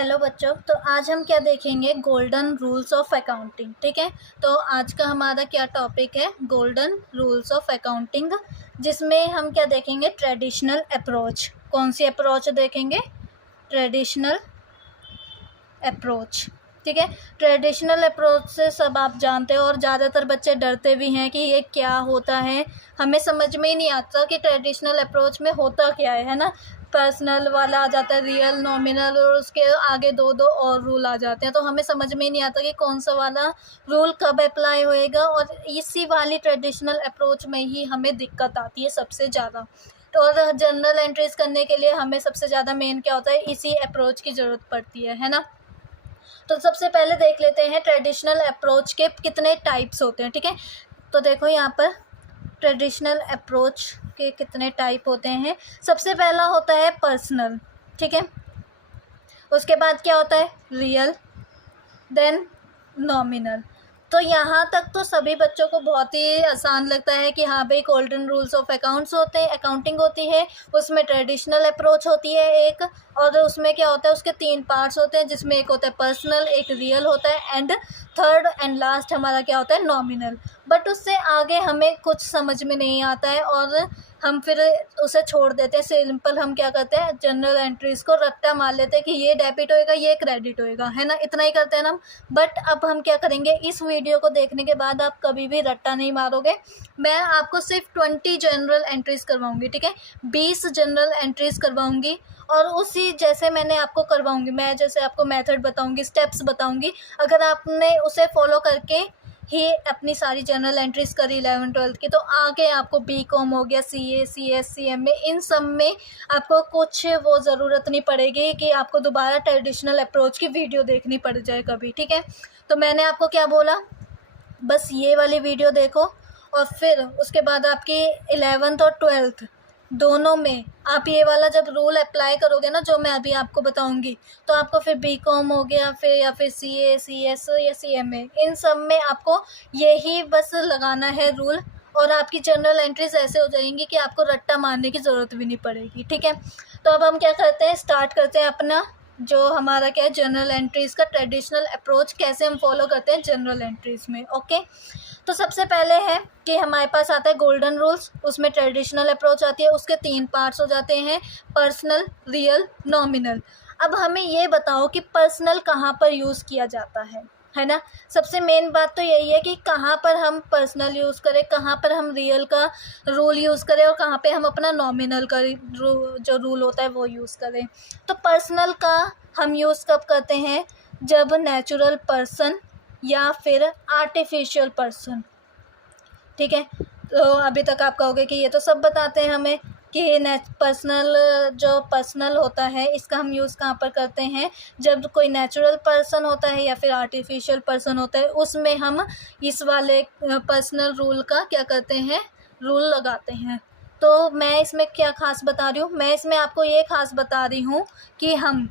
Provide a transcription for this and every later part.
Hello बच्चों, तो आज हम क्या देखेंगे? Golden rules of accounting. ठीक है, तो आज का हमारा क्या टॉपिक है? गोल्डन रूल्स ऑफ अकाउंटिंग, जिसमें हम क्या देखेंगे? Traditional approach. कौन सी अप्रोच देखेंगे? Traditional approach. ठीक है, ट्रेडिशनल अप्रोच से सब आप जानते हो और ज़्यादातर बच्चे डरते भी हैं कि ये क्या होता है। हमें समझ में ही नहीं आता कि ट्रेडिशनल अप्रोच में होता क्या है ना। पर्सनल वाला आ जाता है, रियल, नॉमिनल, और उसके आगे दो दो और रूल आ जाते हैं, तो हमें समझ में ही नहीं आता कि कौन सा वाला रूल कब अप्लाई होएगा। और इसी वाली ट्रेडिशनल अप्रोच में ही हमें दिक्कत आती है सबसे ज़्यादा। तो और जनरल एंट्रीज करने के लिए हमें सबसे ज़्यादा मेन क्या होता है? इसी अप्रोच की ज़रूरत पड़ती है ना। तो सबसे पहले देख लेते हैं ट्रेडिशनल अप्रोच के कितने टाइप्स होते हैं। ठीक है, तो देखो यहाँ पर ट्रेडिशनल अप्रोच के कितने टाइप होते हैं। सबसे पहला होता है पर्सनल। ठीक है, उसके बाद क्या होता है? Real, then nominal. तो यहाँ तक तो सभी बच्चों को बहुत ही आसान लगता है कि हाँ भाई, गोल्डन रूल्स ऑफ अकाउंट्स होते हैं, अकाउंटिंग होती है, उसमें ट्रेडिशनल अप्रोच होती है एक, और उसमें क्या होता है? उसके 3 पार्ट्स होते हैं, जिसमें एक होता है पर्सनल, एक रियल होता है, एंड थर्ड एंड लास्ट हमारा क्या होता है? नॉमिनल। बट उससे आगे हमें कुछ समझ में नहीं आता है और हम फिर उसे छोड़ देते हैं। सिंपल हम क्या करते हैं? जनरल एंट्रीज को रट्टा मार लेते हैं कि ये डेबिट होएगा, ये क्रेडिट होएगा, है ना। इतना ही करते हैं हम। बट अब हम क्या करेंगे? इस वीडियो को देखने के बाद आप कभी भी रट्टा नहीं मारोगे। मैं आपको सिर्फ 20 जनरल एंट्रीज करवाऊंगी। ठीक है, 20 जनरल एंट्रीज करवाऊंगी, और उसी जैसे मैंने आपको करवाऊंगी, मैं जैसे आपको मेथड बताऊंगी, स्टेप्स बताऊंगी, अगर आपने उसे फॉलो करके ही अपनी सारी जनरल एंट्रीज करी 11-12 की, तो आगे आपको बीकॉम हो गया, सीए, सीएस, सीएमए, इन सब में आपको कुछ वो ज़रूरत नहीं पड़ेगी कि आपको दोबारा ट्रेडिशनल अप्रोच की वीडियो देखनी पड़ जाए कभी। ठीक है, तो मैंने आपको क्या बोला? बस ये वाली वीडियो देखो, और फिर उसके बाद आपकी 11th और 12th दोनों में आप ये वाला जब रूल अप्लाई करोगे ना, जो मैं अभी आपको बताऊंगी, तो आपको फिर बीकॉम हो गया, फिर या फिर सीए, सीएस या सीएमए, इन सब में आपको यही बस लगाना है रूल, और आपकी जनरल एंट्रीज ऐसे हो जाएंगी कि आपको रट्टा मारने की ज़रूरत भी नहीं पड़ेगी। ठीक है, तो अब हम क्या करते हैं? स्टार्ट करते हैं अपना जो हमारा क्या है, जनरल एंट्रीज का ट्रेडिशनल अप्रोच कैसे हम फॉलो करते हैं जनरल एंट्रीज में। ओके, तो सबसे पहले है कि हमारे पास आता है गोल्डन रूल्स, उसमें ट्रेडिशनल अप्रोच आती है, उसके 3 पार्ट्स हो जाते हैं, पर्सनल, रियल, नॉमिनल। अब हमें ये बताओ कि पर्सनल कहाँ पर यूज़ किया जाता है ना। सबसे मेन बात तो यही है कि कहाँ पर हम पर्सनल यूज़ करें, कहाँ पर हम रियल का रूल यूज़ करें, और कहाँ पे हम अपना नॉमिनल का जो रूल होता है वो यूज़ करें। तो पर्सनल का हम यूज़ कब करते हैं? जब नेचुरल पर्सन या फिर आर्टिफिशियल पर्सन। ठीक है, तो अभी तक आप कहोगे कि ये तो सब बताते हैं हमें कि पर्सनल, जो पर्सनल होता है इसका हम यूज़ कहाँ पर करते हैं? जब कोई नेचुरल पर्सन होता है या फिर आर्टिफिशियल पर्सन होता है, उसमें हम इस वाले पर्सनल रूल का क्या करते हैं? रूल लगाते हैं। तो मैं इसमें क्या खास बता रही हूँ? मैं इसमें आपको ये खास बता रही हूँ कि हम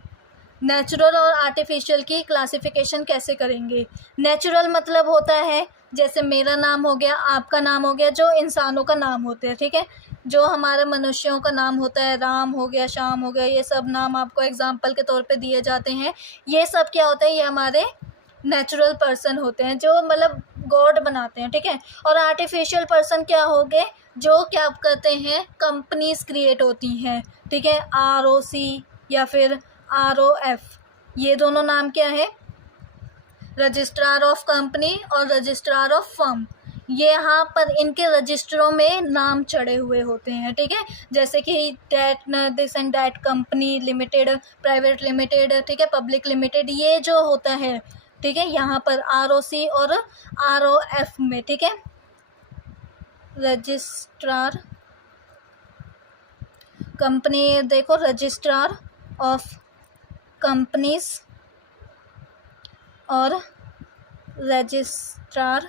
नेचुरल और आर्टिफिशियल की क्लासिफिकेशन कैसे करेंगे। नेचुरल मतलब होता है जैसे मेरा नाम हो गया, आपका नाम हो गया, जो इंसानों का नाम होते हैं। ठीक है, जो हमारे मनुष्यों का नाम होता है, राम हो गया, श्याम हो गया, ये सब नाम आपको एग्जाम्पल के तौर पे दिए जाते हैं। ये सब क्या होता है? ये हमारे नेचुरल पर्सन होते हैं, जो मतलब गॉड बनाते हैं। ठीक है, और आर्टिफिशियल पर्सन क्या हो गए? जो क्या करते हैं? कंपनीज क्रिएट होती हैं। ठीक है, ROC या फिर ROF, ये दोनों नाम क्या है? रजिस्ट्रार ऑफ कंपनी और रजिस्ट्रार ऑफ फर्म। ये यहाँ पर इनके रजिस्टरों में नाम चढ़े हुए होते हैं। ठीक है, जैसे कि that, this and that company limited, private limited, ठीक है, पब्लिक लिमिटेड, ये जो होता है। ठीक है, यहाँ पर ROC और ROF में, ठीक है, रजिस्ट्रार कंपनी, देखो, रजिस्ट्रार ऑफ कंपनीज और रजिस्ट्रार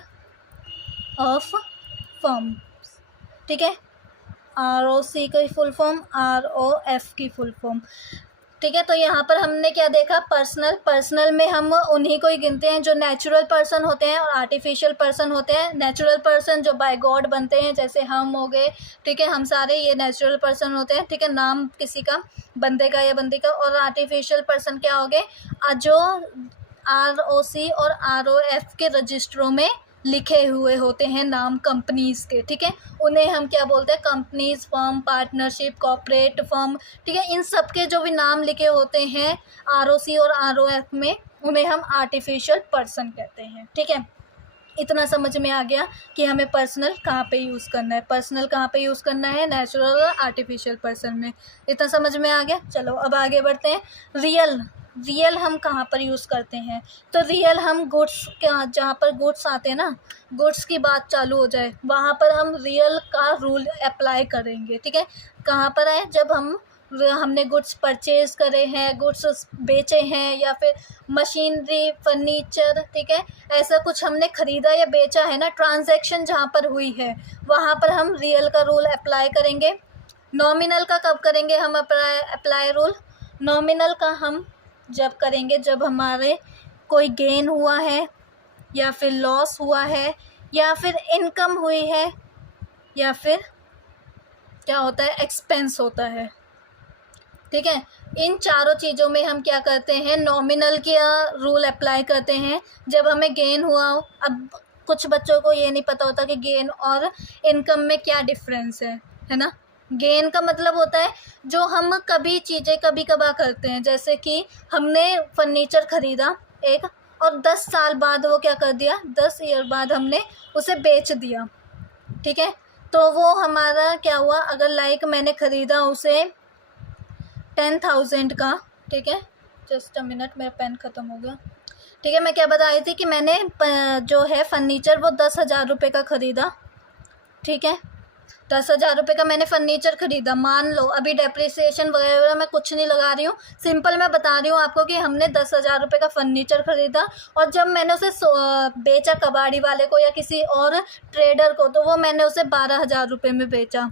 ऑफ फर्म। ठीक है, ROC की फुल फॉर्म, ROF की फुल फॉर्म। ठीक है। तो यहाँ पर हमने क्या देखा, पर्सनल में हम उन्हीं को ही गिनते हैं जो नेचुरल पर्सन होते हैं और आर्टिफिशियल पर्सन होते हैं। नेचुरल पर्सन जो बाय गॉड बनते हैं, जैसे हम हो गए, ठीक है, हम सारे ये नेचुरल पर्सन होते हैं, ठीक है, नाम किसी का, बंदे का या बंदी का। और आर्टिफिशियल पर्सन क्या हो गए, जो ROC और ROF के रजिस्टरों में लिखे हुए होते हैं नाम कंपनीज़ के, ठीक है, उन्हें हम क्या बोलते हैं, companies, firm, partnership, corporate firm, ठीक है। इन सब के जो भी नाम लिखे होते हैं ROC और ROF में, उन्हें हम आर्टिफिशियल पर्सन कहते हैं, ठीक है। इतना समझ में आ गया कि हमें पर्सनल कहाँ पे यूज़ करना है, पर्सनल कहाँ पे यूज़ करना है, नेचुरल और आर्टिफिशियल पर्सन में। इतना समझ में आ गया। चलो अब आगे बढ़ते हैं। रियल हम कहाँ पर यूज़ करते हैं, तो रियल हम गुड्स का, जहाँ पर गुड्स आते हैं ना, गुड्स की बात चालू हो जाए, वहाँ पर हम रियल का रूल अप्लाई करेंगे, ठीक है। कहाँ पर है, जब हमने गुड्स परचेज़ करे हैं, गुड्स बेचे हैं, या फिर मशीनरी, फर्नीचर, ठीक है, ऐसा कुछ हमने ख़रीदा या बेचा है ना, ट्रांजैक्शन जहाँ पर हुई है, वहाँ पर हम रियल का रूल अप्लाई करेंगे। नॉमिनल का कब करेंगे हम अप्लाई रूल? नॉमिनल का हम जब करेंगे जब हमारे कोई गेन हुआ है, या फिर लॉस हुआ है, या फिर इनकम हुई है, या फिर क्या होता है, एक्सपेंस होता है, ठीक है। इन चारों चीज़ों में हम क्या करते हैं, नॉमिनल का रूल अप्लाई करते हैं जब हमें गेन हुआ हो। अब कुछ बच्चों को ये नहीं पता होता कि गेन और इनकम में क्या डिफरेंस है ना। गेन का मतलब होता है जो हम कभी चीज़ें कभी कभार करते हैं, जैसे कि हमने फर्नीचर ख़रीदा एक, और 10 साल बाद वो क्या कर दिया, 10 ईयर बाद हमने उसे बेच दिया, ठीक है। तो वो हमारा क्या हुआ, अगर लाइक मैंने ख़रीदा उसे 10,000 का, ठीक है, जस्ट अ मिनट, मेरा पेन ख़त्म हो गया, ठीक है। मैं क्या बता रही थी कि मैंने जो है फर्नीचर वो 10,000 रुपये का ख़रीदा, ठीक है, 10,000 रुपये का मैंने फर्नीचर ख़रीदा। मान लो अभी डेप्रिसिएशन वगैरह मैं कुछ नहीं लगा रही हूँ, सिंपल मैं बता रही हूँ आपको कि हमने 10,000 रुपये का फर्नीचर ख़रीदा, और जब मैंने उसे बेचा कबाड़ी वाले को या किसी और ट्रेडर को, तो वो मैंने उसे 12,000 रुपये में बेचा।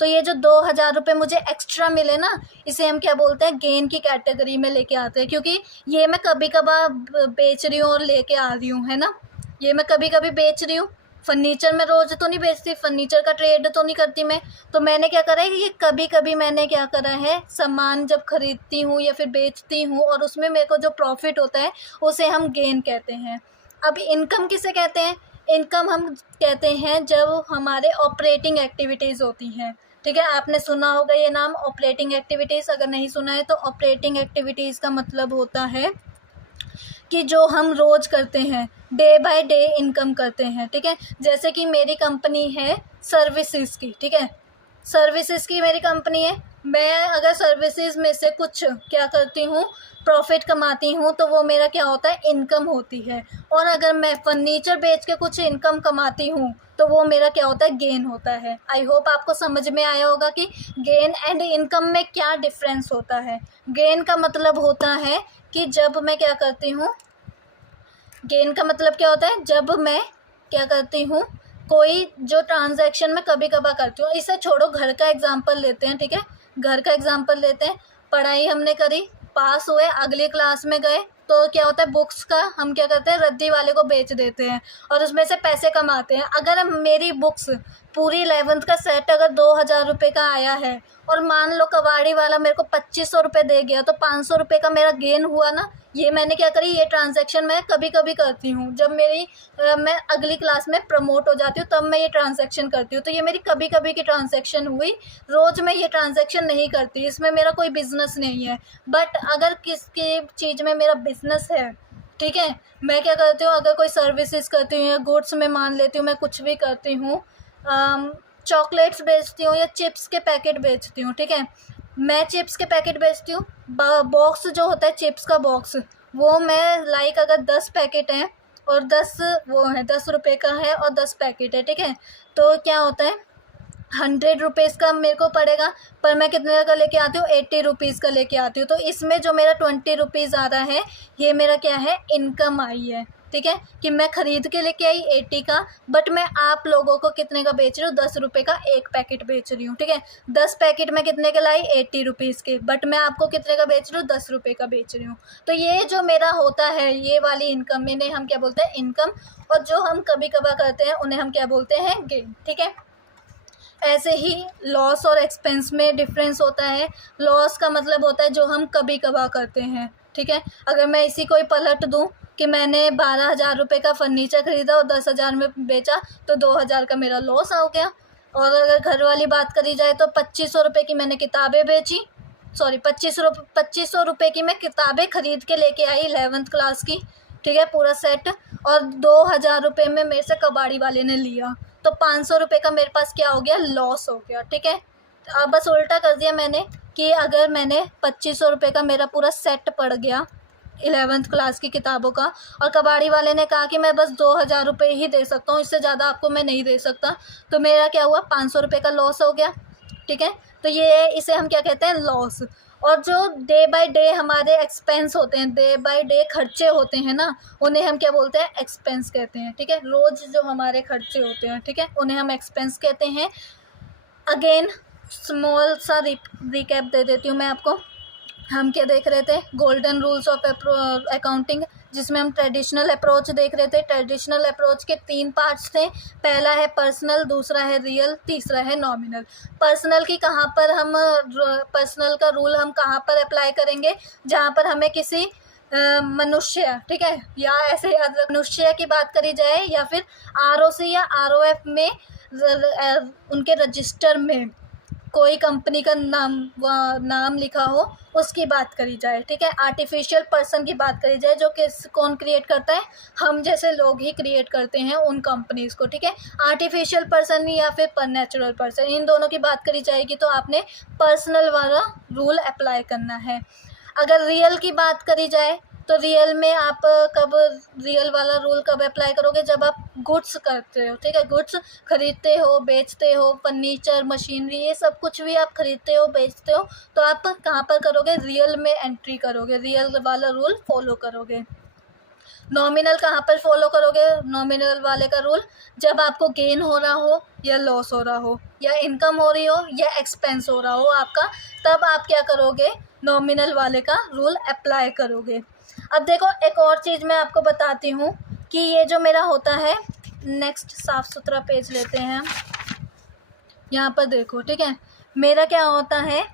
तो ये जो 2,000 रुपये मुझे एक्स्ट्रा मिले ना, इसे हम क्या बोलते हैं, गेन की कैटेगरी में लेके आते हैं, क्योंकि ये मैं कभी कभार बेच रही हूँ और लेके आ रही हूँ, है ना। ये मैं कभी कभी बेच रही हूँ, फर्नीचर में रोज़ तो नहीं बेचती, फर्नीचर का ट्रेड तो नहीं करती मैं। तो मैंने क्या करा है, ये कभी कभी मैंने क्या करा है, सामान जब खरीदती हूँ या फिर बेचती हूँ और उसमें मेरे को जो प्रॉफिट होता है उसे हम गेन कहते हैं। अब इनकम किसे कहते हैं? इनकम हम कहते हैं जब हमारे ऑपरेटिंग एक्टिविटीज़ होती हैं, ठीक है। आपने सुना होगा ये नाम, ऑपरेटिंग एक्टिविटीज़। अगर नहीं सुना है तो ऑपरेटिंग एक्टिविटीज़ का मतलब होता है कि जो हम रोज़ करते हैं, डे बाय डे इनकम करते हैं, ठीक है। जैसे कि मेरी कंपनी है सर्विसेज की, ठीक है, सर्विसेज की मेरी कंपनी है। मैं अगर सर्विसेज में से कुछ क्या करती हूँ, प्रॉफिट कमाती हूँ, तो वो मेरा क्या होता है, इनकम होती है। और अगर मैं फर्नीचर बेच के कुछ इनकम कमाती हूँ, तो वो मेरा क्या होता है, गेन होता है। आई होप आपको समझ में आया होगा कि गेन एंड इनकम में क्या डिफरेंस होता है। गेन का मतलब होता है कि जब मैं क्या करती हूँ, गेन का मतलब क्या होता है, जब मैं क्या करती हूँ, कोई जो ट्रांजैक्शन मैं कभी कभार करती हूँ। इसे छोड़ो, घर का एग्जांपल लेते हैं, ठीक है, घर का एग्जांपल लेते हैं। पढ़ाई हमने करी, पास हुए, अगली क्लास में गए, तो क्या होता है, बुक्स का हम क्या करते हैं, रद्दी वाले को बेच देते हैं और उसमें से पैसे कमाते हैं। अगर मेरी बुक्स पूरी 11th का सेट अगर 2,000 रुपये का आया है, और मान लो कबाड़ी वाला मेरे को 2,500 रुपये दे गया, तो 500 रुपये का मेरा गेन हुआ ना। ये मैंने क्या करी, ये ट्रांजैक्शन मैं कभी कभी करती हूँ। जब मैं अगली क्लास में प्रमोट हो जाती हूँ, तब मैं ये ट्रांजैक्शन करती हूँ। तो ये मेरी कभी कभी की ट्रांजैक्शन हुई, रोज़ मैं ये ट्रांजैक्शन नहीं करती, इसमें मेरा कोई बिजनेस नहीं है। बट अगर किसी चीज़ में मेरा बिजनेस है, ठीक है, मैं क्या करती हूँ, अगर कोई सर्विसेज करती हूँ या गुड्स में मान लेती हूँ, मैं कुछ भी करती हूँ, चॉकलेट्स बेचती हूँ या चिप्स के पैकेट बेचती हूँ, ठीक है, मैं चिप्स के पैकेट बेचती हूँ। बॉक्स जो होता है चिप्स का बॉक्स, वो मैं लाइक अगर 10 पैकेट हैं और 10 वो है, 10 रुपये का है और 10 पैकेट है, ठीक है, तो क्या होता है, 100 रुपीज़ का मेरे को पड़ेगा, पर मैं कितने का लेके आती हूँ, 80 रुपीज़ का लेके आती हूँ। तो इसमें जो मेरा 20 रुपीज़ आ रहा है, ये मेरा क्या है, इनकम आई है, ठीक है, कि मैं ख़रीद के लेके आई 80 का, बट मैं आप लोगों को कितने का बेच रही हूँ, 10 रुपये का एक पैकेट बेच रही हूँ। ठीक है, 10 पैकेट मैं कितने के लाई, 80 रुपीज़ के, बट मैं आपको कितने का बेच रही हूँ, 10 रुपये का बेच रही हूँ। तो ये जो मेरा होता है, ये वाली इनकम, इन्हें हम क्या बोलते हैं, इनकम। और जो हम कभी कभार करते हैं उन्हें हम क्या बोलते हैं, गेन। ठीक है, ऐसे ही लॉस और एक्सपेंस में डिफरेंस होता है। लॉस का मतलब होता है जो हम कभी कभार करते हैं। ठीक है, अगर मैं इसी को ही पलट दूं कि मैंने 12,000 रुपये का फर्नीचर ख़रीदा और 10,000 में बेचा, तो 2,000 का मेरा लॉस हो गया। और अगर घर वाली बात करी जाए तो 2,500 रुपये की मैंने किताबें बेची, सॉरी 2,500 रुपये की मैं किताबें ख़रीद के लेके आई 11th क्लास की। ठीक है, पूरा सेट, और 2,000 रुपये में मेरे से कबाड़ी वाले ने लिया, तो 500 रुपये का मेरे पास क्या हो गया, लॉस हो गया। ठीक है, अब बस उल्टा कर दिया मैंने कि अगर मैंने 2,500 रुपये का मेरा पूरा सेट पड़ गया 11th क्लास की किताबों का, और कबाड़ी वाले ने कहा कि मैं बस 2,000 रुपये ही दे सकता हूँ, इससे ज़्यादा आपको मैं नहीं दे सकता, तो मेरा क्या हुआ, 500 रुपये का लॉस हो गया। ठीक है, तो ये इसे हम क्या कहते हैं, लॉस। और जो डे बाय डे हमारे एक्सपेंस होते हैं, डे बाय डे खर्चे होते हैं ना, उन्हें हम क्या बोलते हैं, एक्सपेंस कहते हैं। ठीक है, रोज़ जो हमारे खर्चे होते हैं, ठीक है, उन्हें हम एक्सपेंस कहते हैं। अगेन स्मॉल सा रिकैप दे देती हूँ मैं आपको। हम क्या देख रहे थे, गोल्डन रूल्स ऑफ अकाउंटिंग, जिसमें हम ट्रेडिशनल अप्रोच देख रहे थे। ट्रेडिशनल अप्रोच के 3 पार्ट्स थे, पहला है पर्सनल, दूसरा है रियल, तीसरा है नॉमिनल। पर्सनल की कहाँ पर हम, पर्सनल का रूल हम कहाँ पर अप्लाई करेंगे, जहाँ पर हमें किसी मनुष्य, ठीक है, या ऐसे याद रख, मनुष्य की बात करी जाए, या फिर ROC या ROF में उनके रजिस्टर में कोई कंपनी का नाम लिखा हो, उसकी बात करी जाए। ठीक है, आर्टिफिशियल पर्सन की बात करी जाए, जो कौन क्रिएट करता है, हम जैसे लोग ही क्रिएट करते हैं उन कंपनीज़ को। ठीक है, आर्टिफिशियल पर्सन या फिर नेचुरल पर्सन, इन दोनों की बात करी जाएगी तो आपने पर्सनल वाला रूल अप्लाई करना है। अगर रियल की बात करी जाए तो रियल में आप कब रियल वाला रूल कब अप्लाई करोगे, जब आप गुड्स करते हो। ठीक है, गुड्स खरीदते हो, बेचते हो, फर्नीचर, मशीनरी, ये सब कुछ भी आप खरीदते हो, बेचते हो, तो आप कहाँ पर करोगे, रियल में एंट्री करोगे, रियल वाला रूल फॉलो करोगे। नॉमिनल कहाँ पर फॉलो करोगे, नॉमिनल वाले का रूल, जब आपको गेन हो रहा हो या लॉस हो रहा हो, या इनकम हो रही हो या एक्सपेंस हो रहा हो आपका, तब आप क्या करोगे, नॉमिनल वाले का रूल अप्लाई करोगे। अब देखो, एक और चीज़ मैं आपको बताती हूँ कि ये जो मेरा होता है, नेक्स्ट साफ़ सुथरा पेज लेते हैं हम, यहाँ पर देखो। ठीक है, मेरा क्या होता है,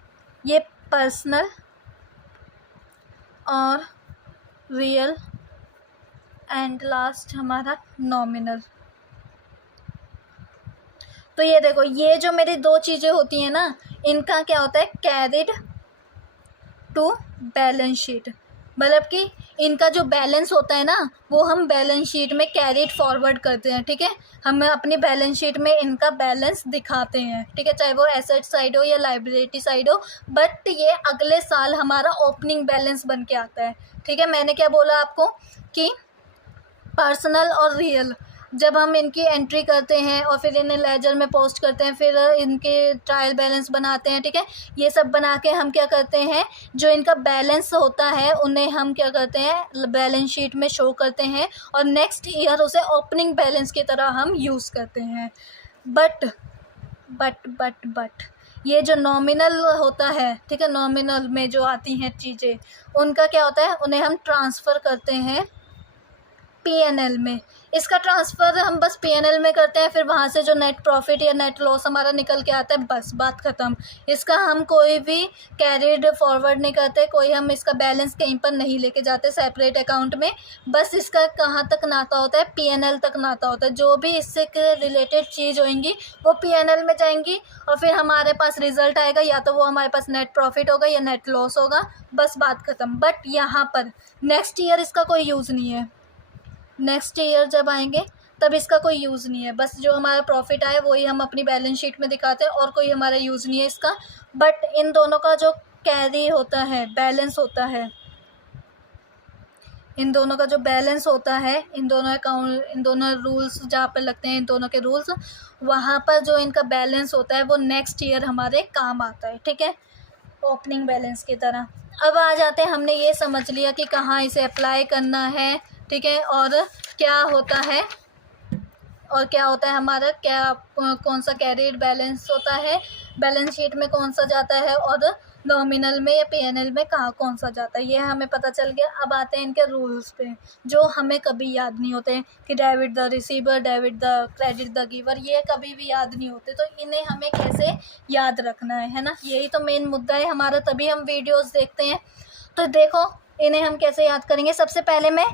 ये पर्सनल और रियल एंड लास्ट हमारा नॉमिनल। तो ये देखो, ये जो मेरी 2 चीज़ें होती हैं ना, इनका क्या होता है, कैरिड टू बैलेंस शीट, मतलब कि इनका जो बैलेंस होता है ना, वो हम बैलेंस शीट में कैरिड फॉरवर्ड करते हैं। ठीक है, हम अपनी बैलेंस शीट में इनका बैलेंस दिखाते हैं। ठीक है, चाहे वो एसेट साइड हो या लायबिलिटी साइड हो, बट ये अगले साल हमारा ओपनिंग बैलेंस बन के आता है। ठीक है, मैंने क्या बोला आपको कि पर्सनल और रियल, जब हम इनकी एंट्री करते हैं और फिर इन्हें लेजर में पोस्ट करते हैं, फिर इनके ट्रायल बैलेंस बनाते हैं। ठीक है, ये सब बना के हम क्या करते हैं, जो इनका बैलेंस होता है उन्हें हम क्या करते हैं, बैलेंस शीट में शो करते हैं, और नेक्स्ट ईयर उसे ओपनिंग बैलेंस की तरह हम यूज़ करते हैं। बट ये जो नॉमिनल होता है, ठीक है, नॉमिनल में जो आती हैं चीज़ें, उनका क्या होता है, उन्हें हम ट्रांसफ़र करते हैं PNL में। इसका ट्रांसफ़र हम बस PNL में करते हैं, फिर वहाँ से जो नेट प्रॉफिट या नेट लॉस हमारा निकल के आता है, बस बात ख़त्म। इसका हम कोई भी कैरिड फॉरवर्ड नहीं करते, कोई हम इसका बैलेंस कहीं पर नहीं लेके जाते सेपरेट अकाउंट में। बस इसका कहाँ तक नाता होता है, PNL तक नाता होता है। जो भी इससे रिलेटेड चीज़ होंगी वो PNL में जाएंगी, और फिर हमारे पास रिज़ल्ट आएगा, या तो वो हमारे पास नेट प्रॉफिट होगा या नेट लॉस होगा, बस बात ख़त्म। बट यहाँ पर नेक्स्ट ईयर इसका कोई यूज़ नहीं है। नेक्स्ट ईयर जब आएंगे तब इसका कोई यूज़ नहीं है, बस जो हमारा प्रॉफिट आए वही हम अपनी बैलेंस शीट में दिखाते हैं, और कोई हमारा यूज़ नहीं है इसका। बट इन दोनों का जो कैरी होता है, बैलेंस होता है, इन दोनों का जो बैलेंस होता है, इन दोनों अकाउंट, इन दोनों रूल्स जहाँ पर लगते हैं, इन दोनों के रूल्स, वहाँ पर जो इनका बैलेंस होता है वो नेक्स्ट ईयर हमारे काम आता है। ठीक है, ओपनिंग बैलेंस की तरह। अब आ जाते हैं, हमने ये समझ लिया कि कहाँ इसे अप्लाई करना है, ठीक है। और क्या होता है हमारा, क्या कौन सा कैरिड बैलेंस होता है, बैलेंस शीट में कौन सा जाता है, और नॉमिनल में या पीएनएल में कहाँ कौन सा जाता है, ये हमें पता चल गया। अब आते हैं इनके रूल्स पे, जो हमें कभी याद नहीं होते कि debit the receiver, debit the credit the giver, ये कभी भी याद नहीं होते। तो इन्हें हमें कैसे याद रखना है ना, यही तो मेन मुद्दा है हमारा, तभी हम वीडियोज़ देखते हैं। तो देखो इन्हें हम कैसे याद करेंगे। सबसे पहले मैं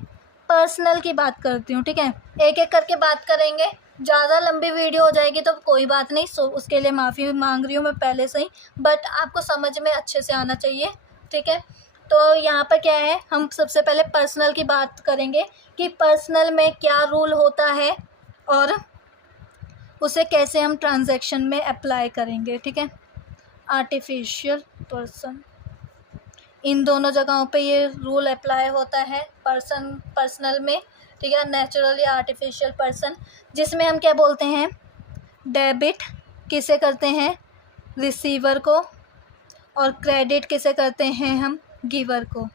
पर्सनल की बात करती हूँ, ठीक है। एक एक करके बात करेंगे, ज़्यादा लंबी वीडियो हो जाएगी तो कोई बात नहीं, सो उसके लिए माफ़ी मांग रही हूँ मैं पहले से ही, बट आपको समझ में अच्छे से आना चाहिए, ठीक है। तो यहाँ पर क्या है, हम सबसे पहले पर्सनल की बात करेंगे कि पर्सनल में क्या रूल होता है और उसे कैसे हम ट्रांजैक्शन में अप्लाई करेंगे, ठीक है। आर्टिफिशियल पर्सन, इन दोनों जगहों पे ये रूल अप्लाई होता है, पर्सनल में, ठीक है, नेचुरल या आर्टिफिशियल पर्सन, जिसमें हम क्या बोलते हैं, डेबिट किसे करते हैं, रिसीवर को, और क्रेडिट किसे करते हैं हम, गिवर को।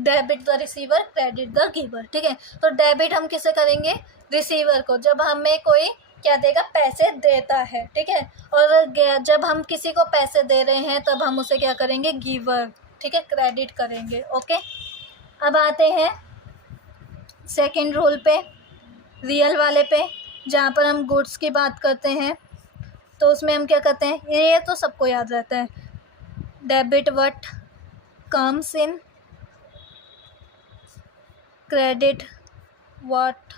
Debit the receiver, credit the giver, ठीक है। तो डेबिट हम किसे करेंगे, रिसीवर को, जब हमें कोई क्या देगा, पैसे देता है, ठीक है। और जब हम किसी को पैसे दे रहे हैं तब हम उसे क्या करेंगे, गिवर, ठीक है, क्रेडिट करेंगे, ओके। अब आते हैं सेकंड रूल पे, रियल वाले पे, जहाँ पर हम गुड्स की बात करते हैं। तो उसमें हम क्या करते हैं, ये तो सबको याद रहता है, debit what comes in, credit what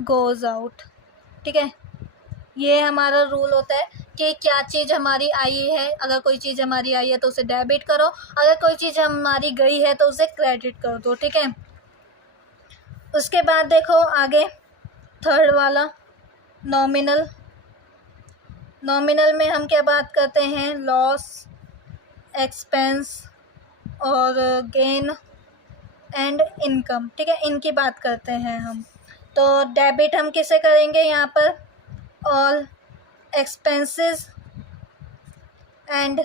goes out, ठीक है। ये हमारा रूल होता है कि क्या चीज़ हमारी आई है, अगर कोई चीज़ हमारी आई है तो उसे डेबिट करो, अगर कोई चीज़ हमारी गई है तो उसे क्रेडिट कर दो, ठीक है। उसके बाद देखो आगे थर्ड वाला, नॉमिनल। नॉमिनल में हम क्या बात करते हैं, लॉस, एक्सपेंस और गेन एंड इनकम, ठीक है, इनकी बात करते हैं हम। तो डेबिट हम किसे करेंगे यहाँ पर, ऑल एक्सपेंसेस एंड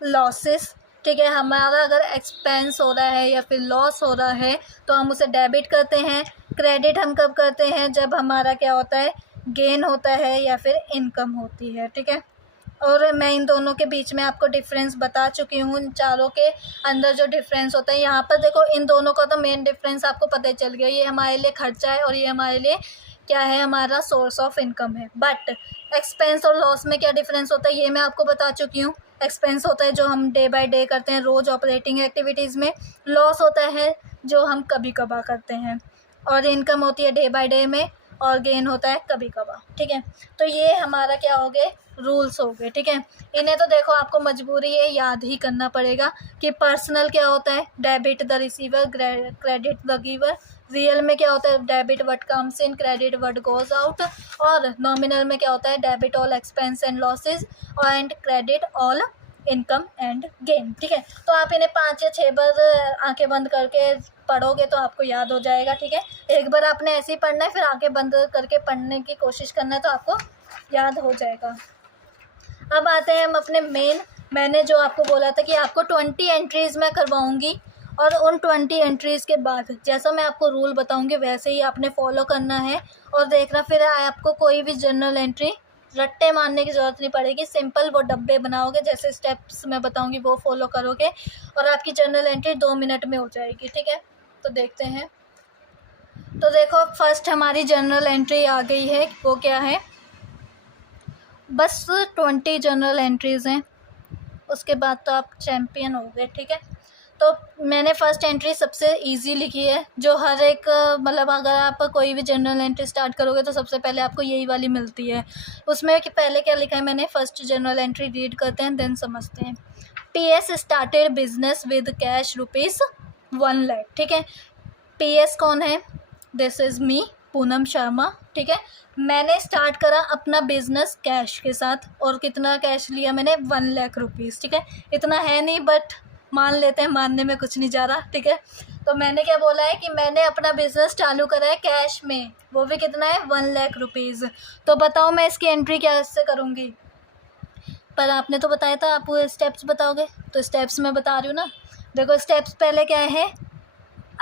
लॉसेस, ठीक है। हमारा अगर एक्सपेंस हो रहा है या फिर लॉस हो रहा है तो हम उसे डेबिट करते हैं। क्रेडिट हम कब करते हैं, जब हमारा क्या होता है, गेन होता है या फिर इनकम होती है, ठीक है। और मैं इन दोनों के बीच में आपको डिफरेंस बता चुकी हूँ, इन चारों के अंदर जो डिफरेंस होता है। यहाँ पर देखो इन दोनों का तो मेन डिफरेंस आपको पता ही चल गया, ये हमारे लिए खर्चा है और ये हमारे लिए क्या है, हमारा सोर्स ऑफ इनकम है। बट एक्सपेंस और लॉस में क्या डिफरेंस होता है, ये मैं आपको बता चुकी हूँ। एक्सपेंस होता है जो हम डे बाय डे करते हैं रोज़ ऑपरेटिंग एक्टिविटीज़ में, लॉस होता है जो हम कभी कभार करते हैं, और इनकम होती है डे बाय डे में, और गेन होता है कभी कभार, ठीक है। तो ये हमारा क्या हो गए, रूल्स हो गए, ठीक है। इन्हें तो देखो आपको मजबूरी है, याद ही करना पड़ेगा कि पर्सनल क्या होता है, debit the receiver, credit the giver. Real में क्या होता है, debit what comes in, credit what goes out. और नॉमिनल में क्या होता है, debit all expense and losses and credit all income and gain, ठीक है। तो आप इन्हें 5 या 6 बार आंखें बंद करके पढ़ोगे तो आपको याद हो जाएगा, ठीक है। एक बार आपने ऐसे ही पढ़ना है, फिर आंखें बंद करके पढ़ने की कोशिश करना है तो आपको याद हो जाएगा। अब आते हैं हम अपने मैंने जो आपको बोला था कि आपको 20 एंट्रीज़ मैं करवाऊँगी, और उन 20 एंट्रीज़ के बाद जैसा मैं आपको रूल बताऊँगी वैसे ही आपने फॉलो करना है, और देखना फिर आपको कोई भी जर्नल एंट्री रट्टे मारने की ज़रूरत नहीं पड़ेगी। सिंपल वो डब्बे बनाओगे, जैसे स्टेप्स मैं बताऊँगी वो फॉलो करोगे और आपकी जर्नल एंट्री 2 मिनट में हो जाएगी, ठीक है। तो देखते हैं। तो देखो फर्स्ट हमारी जर्नल एंट्री आ गई है, वो क्या है, बस 20 जर्नल एंट्रीज़ हैं, उसके बाद तो आप चैम्पियन हो गए, ठीक है। तो मैंने फ़र्स्ट एंट्री सबसे इजी लिखी है, जो हर एक मतलब अगर आप कोई भी जर्नल एंट्री स्टार्ट करोगे तो सबसे पहले आपको यही वाली मिलती है। उसमें कि पहले क्या लिखा है मैंने, फर्स्ट जर्नल एंट्री रीड करते हैं देन समझते हैं। PS started business with cash ₹1 lakh, ठीक है। PS कौन है, this is me Poonam Sharma, ठीक है। मैंने स्टार्ट करा अपना बिजनेस कैश के साथ, और कितना कैश लिया मैंने, 1 लाख रुपीज़, ठीक है। इतना है नहीं बट मान लेते हैं, मानने में कुछ नहीं जा रहा, ठीक है। तो मैंने क्या बोला है कि मैंने अपना बिजनेस चालू करा है कैश में, वो भी कितना है, 1 लाख रुपीज़। तो बताओ मैं इसकी एंट्री कैसे करूँगी, पर आपने तो बताया था आप स्टेप्स बताओगे, तो स्टेप्स मैं बता रही हूँ ना। देखो स्टेप्स पहले क्या है,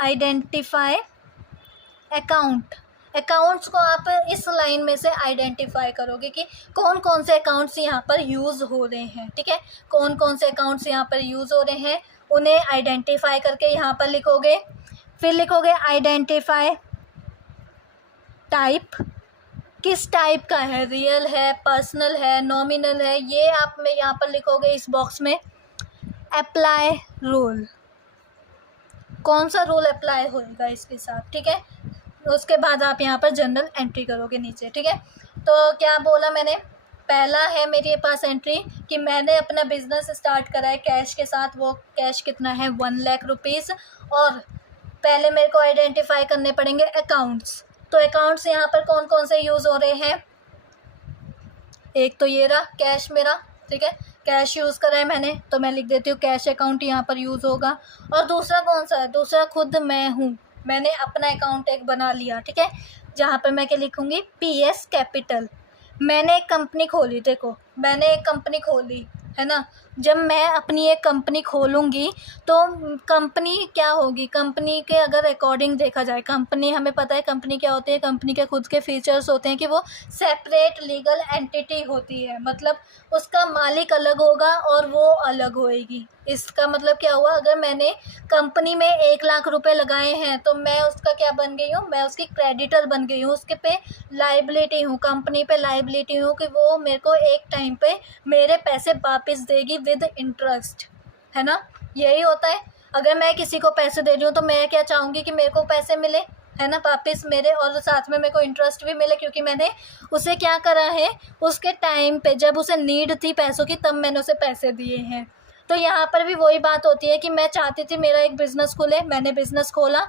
आइडेंटिफाई अकाउंट। अकाउंट्स को आप इस लाइन में से आइडेंटिफाई करोगे कि कौन कौन से अकाउंट्स यहाँ पर यूज़ हो रहे हैं, ठीक है, कौन कौन से अकाउंट्स यहाँ पर यूज़ हो रहे हैं, उन्हें आइडेंटिफाई करके यहाँ पर लिखोगे। फिर लिखोगे आइडेंटिफाई टाइप, किस टाइप का है, रियल है, पर्सनल है, नॉमिनल है, ये आप में यहाँ पर लिखोगे इस बॉक्स में। अप्लाई रूल, कौन सा रूल अप्लाई होएगा इसके साथ, ठीक है। उसके बाद आप यहाँ पर जनरल एंट्री करोगे नीचे, ठीक है। तो क्या बोला मैंने, पहला है मेरे पास एंट्री कि मैंने अपना बिजनेस स्टार्ट करा है कैश के साथ, वो कैश कितना है 1 लाख रुपीज़। और पहले मेरे को आइडेंटिफाई करने पड़ेंगे अकाउंट्स। तो अकाउंट्स यहाँ पर कौन कौन से यूज़ हो रहे हैं, एक तो ये रहा कैश मेरा, ठीक है, कैश यूज़ करा है मैंने, तो मैं लिख देती हूँ कैश अकाउंट यहाँ पर यूज़ होगा। और दूसरा कौन सा है, दूसरा खुद मैं हूँ, मैंने अपना अकाउंट एक बना लिया, ठीक है, जहाँ पर मैं क्या लिखूँगी, PS कैपिटल। मैंने एक कंपनी खोली, देखो मैंने एक कंपनी खोली है ना। जब मैं अपनी एक कंपनी खोलूँगी तो कंपनी क्या होगी, कंपनी के अगर अकॉर्डिंग देखा जाए, कंपनी हमें पता है कंपनी क्या होती है, कंपनी के खुद के फीचर्स होते हैं कि वो सेपरेट लीगल एंटिटी होती है, मतलब उसका मालिक अलग होगा और वो अलग होएगी। इसका मतलब क्या हुआ, अगर मैंने कंपनी में 1 लाख रुपए लगाए हैं तो मैं उसका क्या बन गई हूँ, मैं उसकी क्रेडिटर बन गई हूँ, उसके पे लाइबिलिटी हूँ, कंपनी पे लाइबिलिटी हूँ कि वो मेरे को एक टाइम पे मेरे पैसे वापस देगी विद इंटरेस्ट, है ना। यही होता है, अगर मैं किसी को पैसे दे रही हूँ तो मैं क्या चाहूँगी कि मेरे को पैसे मिले, है ना, वापस मेरे, और साथ में मेरे को इंटरेस्ट भी मिले, क्योंकि मैंने उसे क्या करा है, उसके टाइम पे जब उसे नीड थी पैसों की तब मैंने उसे पैसे दिए हैं। तो यहाँ पर भी वही बात होती है कि मैं चाहती थी मेरा एक बिज़नेस खुले, मैंने बिज़नेस खोला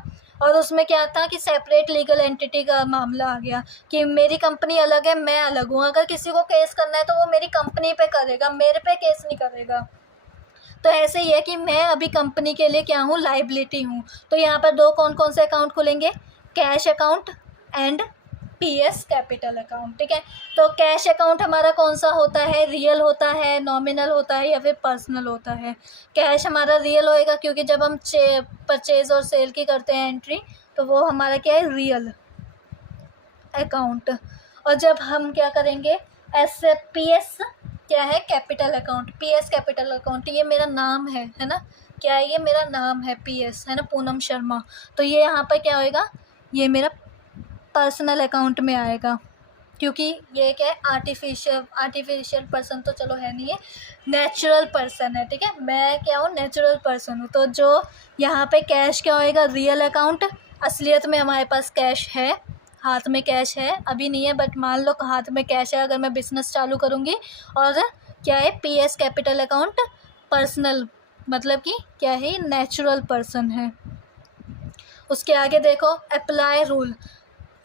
और उसमें क्या था कि सेपरेट लीगल एंटिटी का मामला आ गया कि मेरी कंपनी अलग है, मैं अलग हूँ। अगर किसी को केस करना है तो वो मेरी कंपनी पे करेगा, मेरे पे केस नहीं करेगा। तो ऐसे ही है कि मैं अभी कंपनी के लिए क्या हूँ, लाइबिलिटी हूँ। तो यहाँ पर दो कौन कौन से अकाउंट खुलेंगे, cash account and PS capital account, ठीक है। तो कैश अकाउंट हमारा कौन सा होता है, रियल होता है, नॉमिनल होता है या फिर पर्सनल होता है। कैश हमारा रियल होएगा क्योंकि जब हम परचेज और सेल की करते हैं एंट्री तो वो हमारा क्या है, रियल अकाउंट। और जब हम क्या करेंगे, PS क्या है, capital account, PS capital account, ये मेरा नाम है ना, क्या है, ये मेरा नाम है PS, है ना, पूनम शर्मा। तो ये यहाँ पर क्या होएगा, ये मेरा पर्सनल अकाउंट में आएगा, क्योंकि ये क्या है, आर्टिफिशियल पर्सन तो चलो है नहीं, है नेचुरल पर्सन है, ठीक है। मैं क्या हूँ, नेचुरल पर्सन हूँ। तो जो यहाँ पे कैश क्या होएगा, रियल अकाउंट। असलियत में हमारे पास कैश है, हाथ में कैश है, अभी नहीं है बट मान लो हाथ में कैश है अगर मैं बिज़नेस चालू करूँगी। और क्या है, PS कैपिटल अकाउंट पर्सनल, मतलब कि क्या है, नेचुरल पर्सन है। उसके आगे देखो अप्लाई रूल।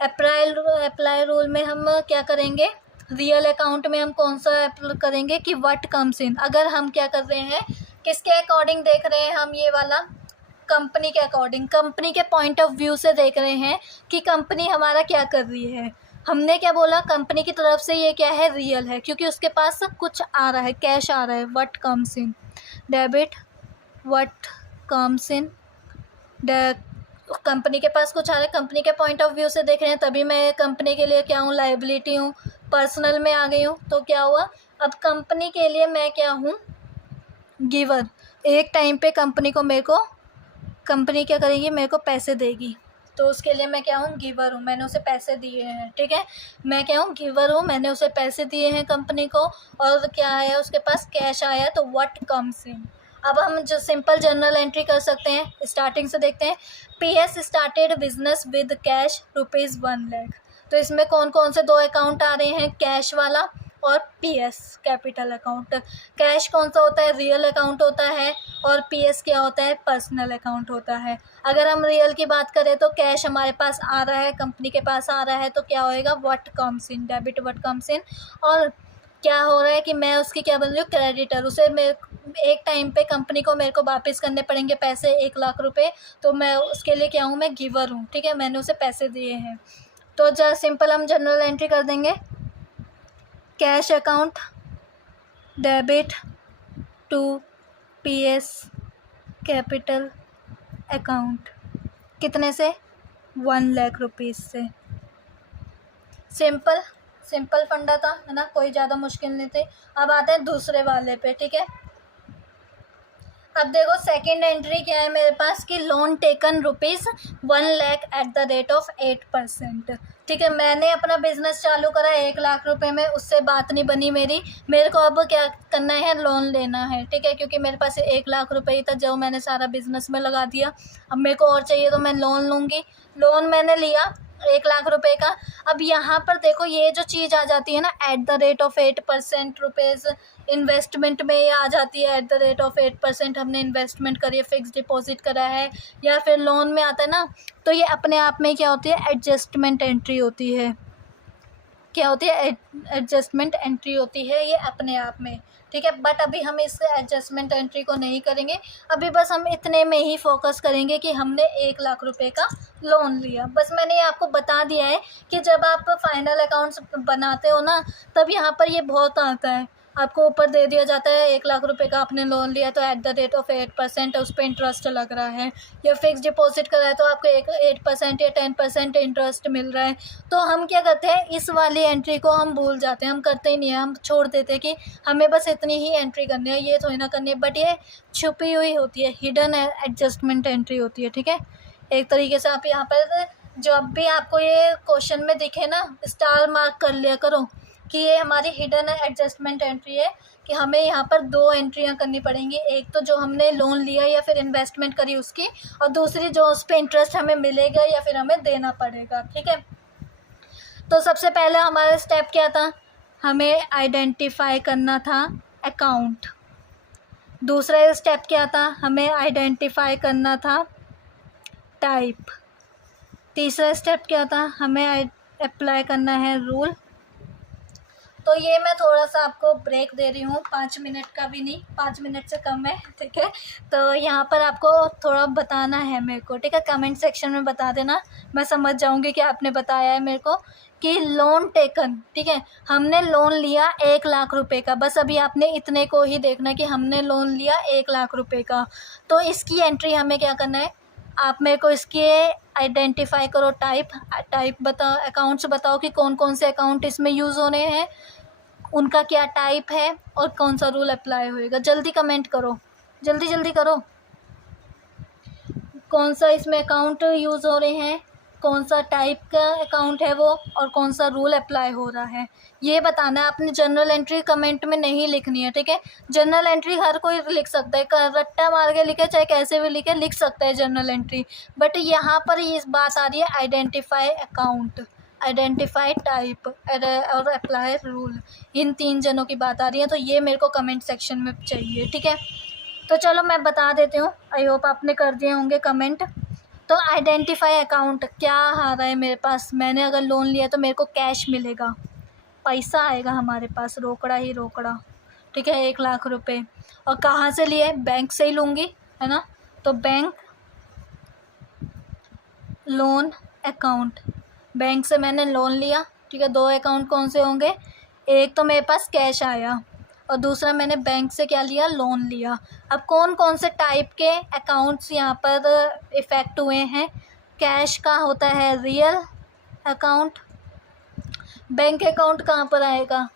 अप्लाई रूल में हम क्या करेंगे, रियल अकाउंट में हम कौन सा अप्लाई करेंगे कि व्हाट कम्स इन। अगर हम क्या कर रहे हैं, किसके अकॉर्डिंग देख रहे हैं हम, ये वाला कंपनी के अकॉर्डिंग, कंपनी के पॉइंट ऑफ व्यू से देख रहे हैं कि कंपनी हमारा क्या कर रही है। हमने क्या बोला, कंपनी की तरफ से ये क्या है, रियल है, क्योंकि उसके पास कुछ आ रहा है, कैश आ रहा है, what comes in, debit what comes in, company के पास कुछ आ रहा है, कंपनी के पॉइंट ऑफ व्यू से देख रहे हैं, तभी मैं कंपनी के लिए क्या हूँ, लाइबिलिटी हूँ, पर्सनल में आ गई हूँ। तो क्या हुआ, अब कंपनी के लिए मैं क्या हूँ, गिवर। एक टाइम पे कंपनी को, मेरे को कंपनी क्या करेगी, मेरे को पैसे देगी, तो उसके लिए मैं क्या हूँ, गिवर हूँ, मैंने उसे पैसे दिए हैं, ठीक है। मैं क्या हूँ, गिवर हूँ, मैंने उसे पैसे दिए हैं कंपनी को, और क्या आया उसके पास, कैश आया, तो व्हाट कम्स इन। अब हम जो सिंपल जर्नल एंट्री कर सकते हैं, स्टार्टिंग से देखते हैं। PS started business with cash ₹1 lakh. तो इसमें कौन कौन से दो अकाउंट आ रहे हैं, कैश वाला और PS कैपिटल अकाउंट। कैश कौन सा होता है, रियल अकाउंट होता है, और PS क्या होता है, पर्सनल अकाउंट होता है। अगर हम रियल की बात करें तो कैश हमारे पास आ रहा है, कंपनी के पास आ रहा है, तो क्या होएगा, what comes in, debit what comes in. और क्या हो रहा है कि मैं उसकी क्या बन रही हूँ, क्रेडिटर। उसे एक टाइम पे कंपनी को मेरे को वापस करने पड़ेंगे पैसे 1 लाख रुपए, तो मैं उसके लिए क्या हूँ, मैं गिवर हूँ, ठीक है, मैंने उसे पैसे दिए हैं। तो सिंपल हम जनरल एंट्री कर देंगे, cash account debit to PS capital account, कितने से? 1 लाख रुपीज़ से। सिंपल सिंपल फंडा था, है ना, कोई ज़्यादा मुश्किल नहीं थी। अब आते हैं दूसरे वाले पे, ठीक है। अब देखो सेकंड एंट्री क्या है मेरे पास कि लोन टेकन ₹1 लाख@8%। ठीक है, मैंने अपना बिजनेस चालू करा 1 लाख रुपए में, उससे बात नहीं बनी मेरी। मेरे को अब क्या करना है, लोन लेना है, ठीक है, क्योंकि मेरे पास 1 लाख रुपए ही था जो मैंने सारा बिजनेस में लगा दिया। अब मेरे को और चाहिए तो मैं लोन लूँगी। लोन मैंने लिया 1 लाख रुपए का। अब यहाँ पर देखो ये जो चीज़ आ जाती है ना, @8% रुपीज़ इन्वेस्टमेंट में ये आ जाती है। @8% हमने इन्वेस्टमेंट करी है, फिक्स डिपॉजिट करा है, या फिर लोन में आता है ना, तो ये अपने आप में क्या होती है, एडजस्टमेंट एंट्री होती है। क्या होती है? एडजस्टमेंट एंट्री होती है ये अपने आप में, ठीक है। बट अभी हम इस एडजस्टमेंट एंट्री को नहीं करेंगे। अभी बस हम इतने में ही फोकस करेंगे कि हमने 1 लाख रुपए का लोन लिया। बस मैंने ये आपको बता दिया है कि जब आप फाइनल अकाउंट्स बनाते हो ना, तब यहाँ पर ये बहुत आता है। आपको ऊपर दे दिया जाता है 1 लाख रुपए का आपने लोन लिया तो @8% उस पर इंटरेस्ट लग रहा है, या फिक्स डिपॉजिट करा है तो आपको 8% या 10% इंटरेस्ट मिल रहा है। तो हम क्या करते हैं, इस वाली एंट्री को हम भूल जाते हैं, हम करते ही नहीं है, हम छोड़ देते हैं कि हमें बस इतनी ही एंट्री करनी है, ये थोड़ी ना करनी है। बट ये छुपी हुई होती है, हिडन एडजस्टमेंट एंट्री होती है, ठीक है। एक तरीके से आप यहाँ पर जब भी आपको ये क्वेश्चन में दिखे ना, स्टार मार्क कर लिया करो कि ये हमारी हिडन एडजस्टमेंट एंट्री है, कि हमें यहाँ पर 2 एंट्रियाँ करनी पड़ेंगी। एक तो जो हमने लोन लिया या फिर इन्वेस्टमेंट करी उसकी, और दूसरी जो उस पर इंटरेस्ट हमें मिलेगा या फिर हमें देना पड़ेगा, ठीक है। तो सबसे पहले हमारा स्टेप क्या था, हमें आइडेंटिफाई करना था अकाउंट। दूसरा स्टेप क्या था, हमें आइडेंटिफाई करना था टाइप। तीसरा स्टेप क्या था, हमें अप्लाई करना है रूल। तो ये मैं थोड़ा सा आपको ब्रेक दे रही हूँ, 5 मिनट का भी नहीं, 5 मिनट से कम है, ठीक है। तो यहाँ पर आपको थोड़ा बताना है मेरे को, ठीक है। कमेंट सेक्शन में बता देना, मैं समझ जाऊँगी कि आपने बताया है मेरे को कि लोन टेकन, ठीक है, हमने लोन लिया 1 लाख रुपए का। बस अभी आपने इतने को ही देखना कि हमने लोन लिया 1 लाख रुपए का। तो इसकी एंट्री हमें क्या करना है, आप मेरे को इसके आइडेंटिफाई करो टाइप बताओ, अकाउंट्स बताओ कि कौन कौन से अकाउंट इसमें यूज़ होने हैं, उनका क्या टाइप है और कौन सा रूल अप्लाई होएगा। जल्दी कमेंट करो, जल्दी जल्दी करो, कौन सा इसमें अकाउंट यूज़ हो रहे हैं, कौन सा टाइप का अकाउंट है वो, और कौन सा रूल अप्लाई हो रहा है, ये बताना है। आपने जनरल एंट्री कमेंट में नहीं लिखनी है, ठीक है। जनरल एंट्री हर कोई लिख सकता है, रट्टा मार के लिखे चाहे कैसे भी लिखे, लिख सकता है जनरल एंट्री। बट यहाँ पर ये बात आ रही है आइडेंटिफाई अकाउंट, आइडेंटिफाई टाइप और अप्लाई रूल, इन 3 जनों की बात आ रही है। तो ये मेरे को कमेंट सेक्शन में चाहिए, ठीक है। तो चलो मैं बता देती हूँ, आई होप आपने कर दिए होंगे कमेंट। तो आइडेंटिफाई अकाउंट क्या आ रहा है मेरे पास, मैंने अगर लोन लिया तो मेरे को कैश मिलेगा, पैसा आएगा हमारे पास, रोकड़ा ही रोकड़ा, ठीक है, 1 लाख रुपए। और कहाँ से लिए, बैंक से ही लूँगी, है ना। तो बैंक लोन अकाउंट, बैंक से मैंने लोन लिया, ठीक है। 2 अकाउंट कौन से होंगे, एक तो मेरे पास कैश आया और दूसरा मैंने बैंक से क्या लिया, लोन लिया। अब कौन कौन से टाइप के अकाउंट्स यहाँ पर इफ़ेक्ट हुए हैं, कैश का होता है रियल अकाउंट, बैंक अकाउंट कहाँ पर आएगा,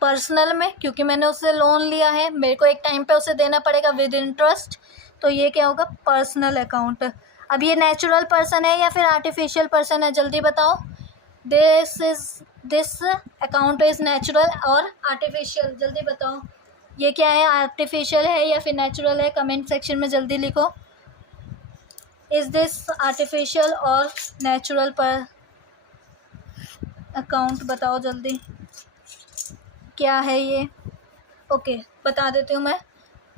पर्सनल में, क्योंकि मैंने उससे लोन लिया है, मेरे को एक टाइम पे उसे देना पड़ेगा विद इंटरेस्ट, तो ये क्या होगा, पर्सनल अकाउंट। अब ये नेचुरल पर्सन है या फिर आर्टिफिशियल पर्सन है, जल्दी बताओ। दिस अकाउंट इज़ नेचुरल और आर्टिफिशियल, जल्दी बताओ ये क्या है, आर्टिफिशियल है या फिर नेचुरल है, कमेंट सेक्शन में जल्दी लिखो। इज़ दिस आर्टिफिशियल और नेचुरल पर अकाउंट, बताओ जल्दी क्या है ये। ओके, बता देती हूँ मैं,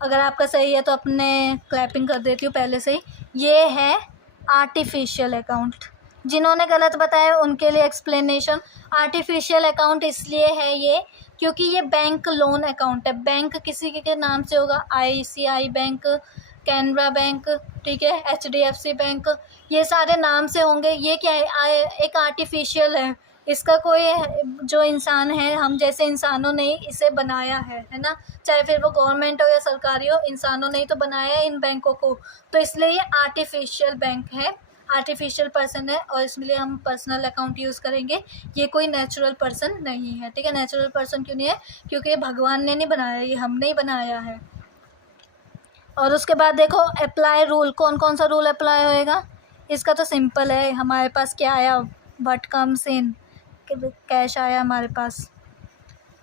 अगर आपका सही है तो अपने क्लैपिंग कर देती हूँ पहले से ही। ये है आर्टिफिशियल अकाउंट, जिन्होंने गलत बताया उनके लिए एक्सप्लेनेशन। आर्टिफिशियल अकाउंट इसलिए है ये क्योंकि ये बैंक लोन अकाउंट है, बैंक किसी के नाम से होगा, ICICI बैंक, कैनरा बैंक, ठीक है, HDFC बैंक, ये सारे नाम से होंगे। ये क्या है, एक आर्टिफिशियल है, इसका कोई जो इंसान है, हम जैसे इंसानों ने इसे बनाया है ना, चाहे फिर वो गवर्नमेंट हो या सरकारी हो, इंसानों ने ही तो बनाया है इन बैंकों को, तो इसलिए ये आर्टिफिशियल बैंक है, आर्टिफिशियल पर्सन है और इसलिए हम पर्सनल अकाउंट यूज़ करेंगे। ये कोई नेचुरल पर्सन नहीं है, ठीक है। नेचुरल पर्सन क्यों नहीं है? क्योंकि ये भगवान ने नहीं बनाया, ये हमने ही बनाया है। और उसके बाद देखो अप्लाई रूल, कौन कौन सा रूल अप्लाई होएगा? इसका तो सिंपल है, हमारे पास क्या आया, व्हाट कम्स इन, कैश आया हमारे पास।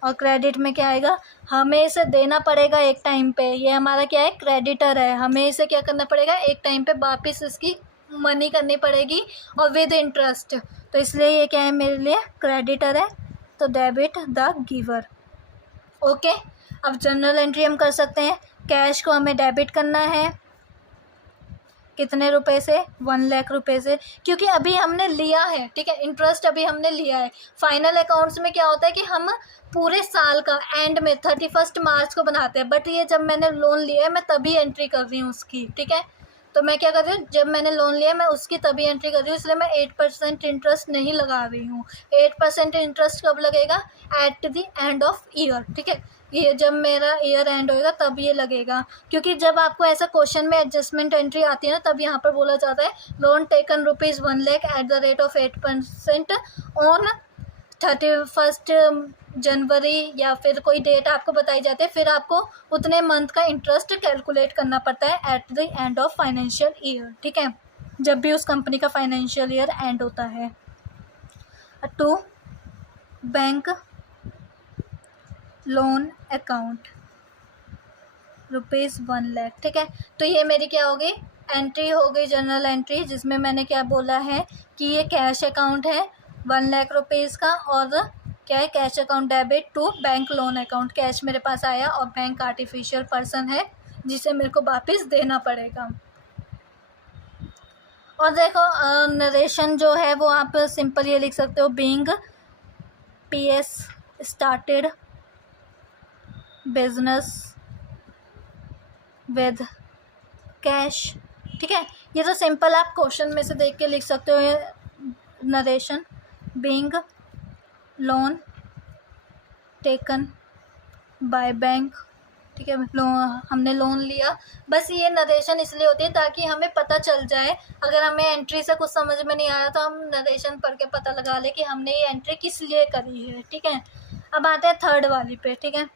और क्रेडिट में क्या आएगा? हमें इसे देना पड़ेगा एक टाइम पे। ये हमारा क्या है? क्रेडिटर है, हमें इसे क्या करना पड़ेगा? एक टाइम पे वापस इसकी मनी करनी पड़ेगी और विद इंटरेस्ट। तो इसलिए ये क्या है मेरे लिए? क्रेडिटर है, तो डेबिट द गिवर। ओके, अब जनरल एंट्री हम कर सकते हैं। कैश को हमें डेबिट करना है, कितने रुपए से? 1 लाख रुपए से, क्योंकि अभी हमने लिया है, ठीक है। इंटरेस्ट अभी हमने लिया है। फाइनल अकाउंट्स में क्या होता है कि हम पूरे साल का एंड में 31 मार्च को बनाते हैं, बट ये जब मैंने लोन लिया है मैं तभी एंट्री कर रही हूँ उसकी, ठीक है। तो मैं क्या कर रही हूँ, जब मैंने लोन लिया मैं उसकी तभी एंट्री कर रही हूँ, इसलिए मैं 8% इंटरेस्ट नहीं लगा रही हूँ। 8% इंटरेस्ट कब लगेगा? At the end of year, ठीक है। ये जब मेरा ईयर एंड होएगा तब ये लगेगा, क्योंकि जब आपको ऐसा क्वेश्चन में एडजस्टमेंट एंट्री आती है ना, तब यहाँ पर बोला जाता है loan taken ₹1 lakh at the rate of 8% on 31 जनवरी, या फिर कोई डेट आपको बताई जाती है, फिर आपको उतने मंथ का इंटरेस्ट कैलकुलेट करना पड़ता है at the end of financial year, ठीक है, जब भी उस कंपनी का फाइनेंशियल ईयर एंड होता है। To bank loan account ₹1 lakh, ठीक है। तो ये मेरी क्या हो गई? एंट्री हो गई, जनरल एंट्री, जिसमें मैंने क्या बोला है कि ये कैश अकाउंट है 1 लाख रुपीज़ का, और क्या है? Cash account debit to bank loan account. Cash मेरे पास आया और बैंक आर्टिफिशियल पर्सन है जिसे मेरे को वापस देना पड़ेगा। और देखो नरेशन जो है वो आप सिंपल ये लिख सकते हो, being PS started business with cash, ठीक है। ये तो सिंपल आप क्वेश्चन में से देख के लिख सकते हो। Narration being loan taken by bank, ठीक है। हमने लोन लिया, बस ये नरेशन इसलिए होती है ताकि हमें पता चल जाए, अगर हमें एंट्री से कुछ समझ में नहीं आया तो हम नरेशन पढ़ के पता लगा ले कि हमने ये एंट्री किस लिए करी है, ठीक है। अब आते हैं थर्ड वाली पे, ठीक है।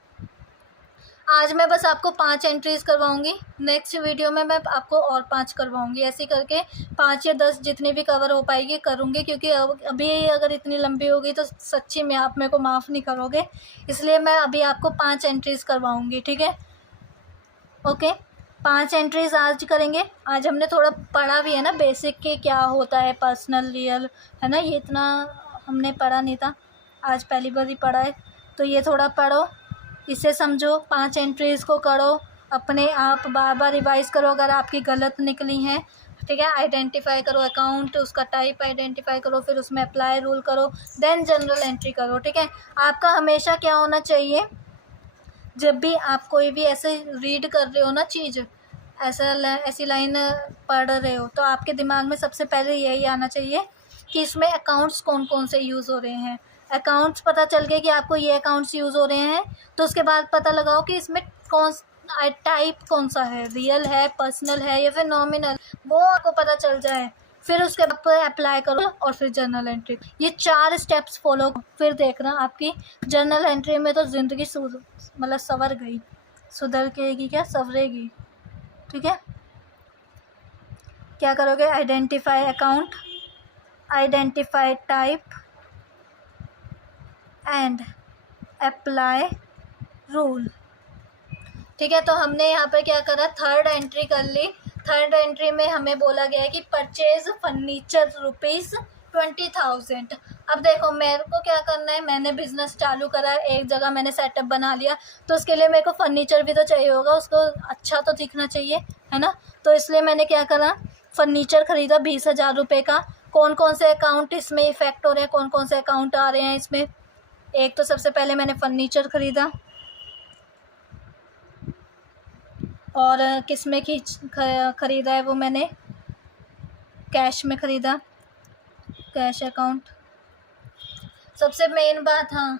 आज मैं बस आपको 5 एंट्रीज़ करवाऊंगी, नेक्स्ट वीडियो में मैं आपको और 5 करवाऊंगी। ऐसे करके 5 या 10 जितनी भी कवर हो पाएगी करूंगी, क्योंकि अभी अगर इतनी लंबी होगी तो सच्ची में आप मेरे को माफ़ नहीं करोगे, इसलिए मैं अभी आपको 5 एंट्रीज़ करवाऊंगी, ठीक है। ओके, 5 एंट्रीज़ आज करेंगे। आज हमने थोड़ा पढ़ा भी है ना बेसिक के क्या होता है पर्सनल रियल, है ना, ये इतना हमने पढ़ा नहीं था, आज पहली बार ही पढ़ा है। तो ये थोड़ा पढ़ो, इसे समझो, 5 एंट्रीज़ को करो, अपने आप बार बार रिवाइज़ करो अगर आपकी गलत निकली हैं, ठीक है। आइडेंटिफाई करो अकाउंट, उसका टाइप आइडेंटिफाई करो, फिर उसमें अप्लाई रूल करो, देन जनरल एंट्री करो, ठीक है। आपका हमेशा क्या होना चाहिए, जब भी आप कोई भी ऐसे रीड कर रहे हो ना चीज़, ऐसी लाइन पढ़ रहे हो, तो आपके दिमाग में सबसे पहले यही आना चाहिए कि इसमें अकाउंट्स कौन कौन से यूज़ हो रहे हैं। अकाउंट्स पता चल गए कि आपको ये अकाउंट्स यूज़ हो रहे हैं, तो उसके बाद पता लगाओ कि इसमें कौन टाइप कौन सा है, रियल है, पर्सनल है या फिर नॉमिनल, वो आपको पता चल जाए। फिर उसके बाद अप्लाई करो और फिर जर्नल एंट्री। ये 4 स्टेप्स फॉलो, फिर देखना आपकी जर्नल एंट्री में तो ज़िंदगी मतलब संवर गई, सुधर केगी क्या, संवरेगी, ठीक है। क्या करोगे? Identify account, identify type and apply rule, ठीक है। तो हमने यहाँ पर क्या करा, थर्ड एंट्री कर ली। थर्ड एंट्री में हमें बोला गया है कि परचेज फर्नीचर ₹20,000। अब देखो मेरे को क्या करना है, मैंने बिजनेस चालू करा है, एक जगह मैंने सेटअप बना लिया, तो उसके लिए मेरे को फर्नीचर भी तो चाहिए होगा, उसको अच्छा तो दिखना चाहिए, है ना। तो इसलिए मैंने क्या करा, फर्नीचर ख़रीदा ₹20,000 का। कौन कौन से अकाउंट इसमें इफ़ेक्ट हो रहे हैं, कौन कौन से अकाउंट आ रहे हैं इसमें? एक तो सबसे पहले मैंने फर्नीचर ख़रीदा, और किस में ख़रीदा है वो मैंने कैश में ख़रीदा, कैश अकाउंट। सबसे मेन बात, हाँ,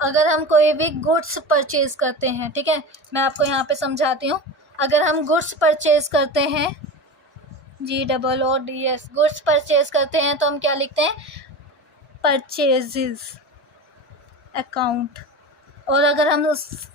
अगर हम कोई भी गुड्स परचेज़ करते हैं, ठीक है, मैं आपको यहाँ पे समझाती हूँ। अगर हम गुड्स परचेज़ करते हैं GOODS, गुड्स परचेज करते हैं तो हम क्या लिखते हैं, परचेजेस अकाउंट। और अगर हम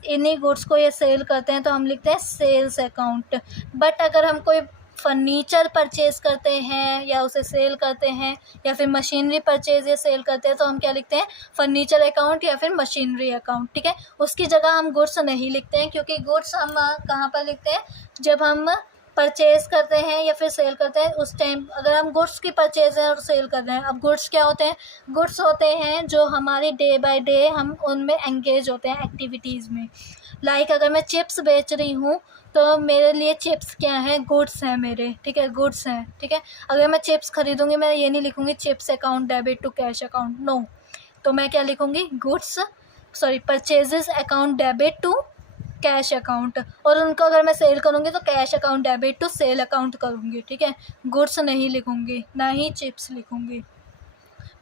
इन्हीं गुड्स को ये सेल करते हैं तो हम लिखते हैं सेल्स अकाउंट। बट अगर हम कोई फर्नीचर परचेज़ करते हैं या उसे सेल करते हैं या फिर मशीनरी परचेज़ या सेल करते हैं तो हम क्या लिखते हैं, फर्नीचर अकाउंट या फिर मशीनरी अकाउंट। ठीक है, उसकी जगह हम गुड्स नहीं लिखते हैं, क्योंकि गुड्स हम कहाँ पर लिखते हैं, जब हम परचेज़ करते हैं या फिर सेल करते हैं उस टाइम। अगर हम गुड्स की परचेज़ और सेल कर रहे हैं, अब गुड्स क्या होते हैं, गुड्स होते हैं जो हमारी डे बाय डे हम उनमें एंगेज होते हैं एक्टिविटीज़ में। लाइक अगर मैं चिप्स बेच रही हूँ तो मेरे लिए चिप्स क्या है, गुड्स हैं मेरे। ठीक है, गुड्स हैं। ठीक है, अगर मैं चिप्स खरीदूँगी मैं ये नहीं लिखूँगी chips account debit to cash account, no. तो मैं क्या लिखूँगी, purchases account debit to cash account. और उनको अगर मैं सेल करूँगी तो cash account debit to sale account करूँगी। ठीक है, गुड्स नहीं लिखूँगी, ना ही चिप्स लिखूँगी।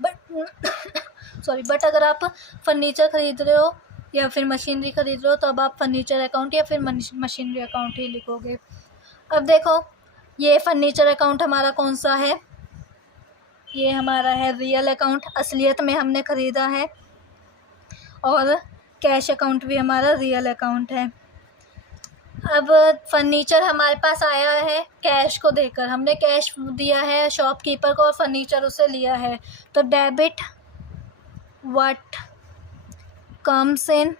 बट अगर आप फर्नीचर ख़रीद रहे हो या फिर मशीनरी ख़रीद रहे हो तो अब आप फर्नीचर अकाउंट या फिर मशीनरी अकाउंट ही लिखोगे। अब देखो ये फर्नीचर अकाउंट हमारा कौन सा है, ये हमारा है रियल अकाउंट, असलियत में हमने ख़रीदा है। और कैश अकाउंट भी हमारा रियल अकाउंट है। अब फर्नीचर हमारे पास आया है कैश को देकर, हमने कैश दिया है शॉपकीपर को और फर्नीचर उसे लिया है। तो debit what comes in,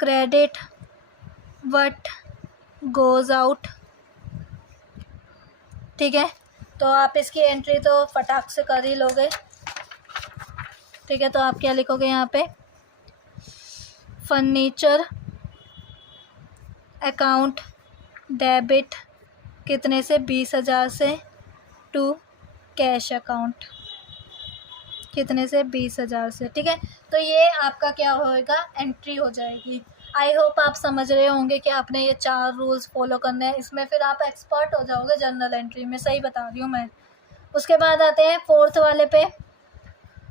credit what goes out. ठीक है, तो आप इसकी एंट्री तो फटाक से कर ही लोगे। ठीक है, तो आप क्या लिखोगे यहाँ पे, फर्नीचर अकाउंट डेबिट कितने से, 20,000 से, टू कैश अकाउंट कितने से, 20,000 से। ठीक है, तो ये आपका क्या होएगा, एंट्री हो जाएगी। आई होप आप समझ रहे होंगे कि आपने ये 4 रूल्स फॉलो करने हैं, इसमें फिर आप एक्सपर्ट हो जाओगे जर्नल एंट्री में, सही बता रही हूँ मैं। उसके बाद आते हैं 4th वाले पे।